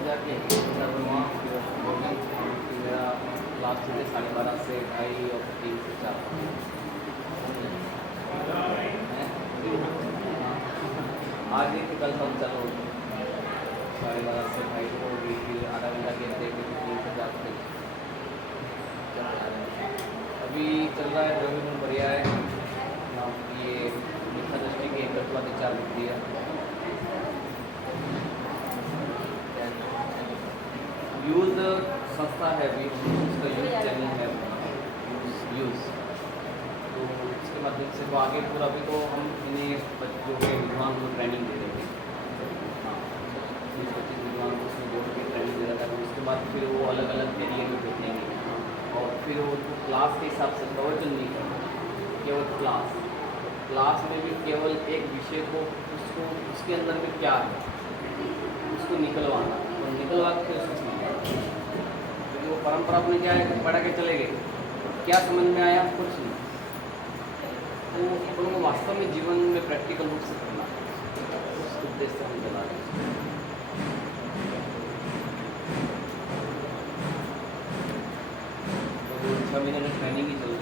जाके वहाँ मेरा लास्ट से 12:30 से 2:30 और 3 से 4 आज ही कल हम चलो 12:30 से 2:30 को भी फिर आधा घंटा गेम देख के 3 से 4 तक अभी चल रहा है। ड्राइविंग में बढ़िया है। ये मिथा दृष्टि की एकत्वा विचार लिखती है। यूज संस्था है अभी उसका यूज चैनल है यूज, तो इसके माध्यम से वो आगे पूरा अभी तो हम इन्हें बच्चों के विद्वान को ट्रेनिंग दे रहे थे। हाँ, 20-25 विद्वान को उसमें जोड़ के ट्रेनिंग दे रहा था। उसके बाद फिर वो अलग अलग एरिया में भेजेंगे और फिर वो क्लास के हिसाब से प्रवचन नहीं करना, केवल क्लास में भी केवल एक विषय को उसको उसके अंदर में क्या है उसको निकलवाना और निकलवा के फिर उसको समझाना। क्योंकि वो परंपरा अपने क्या है पढ़ा के चले गए, क्या समझ में आया कुछ नहीं। तो अपन को वास्तव में जीवन में प्रैक्टिकल रूप से करना, उस उद्देश्य से हम चला रहे हैं। तो 6 महीने की ट्रेनिंग ही चल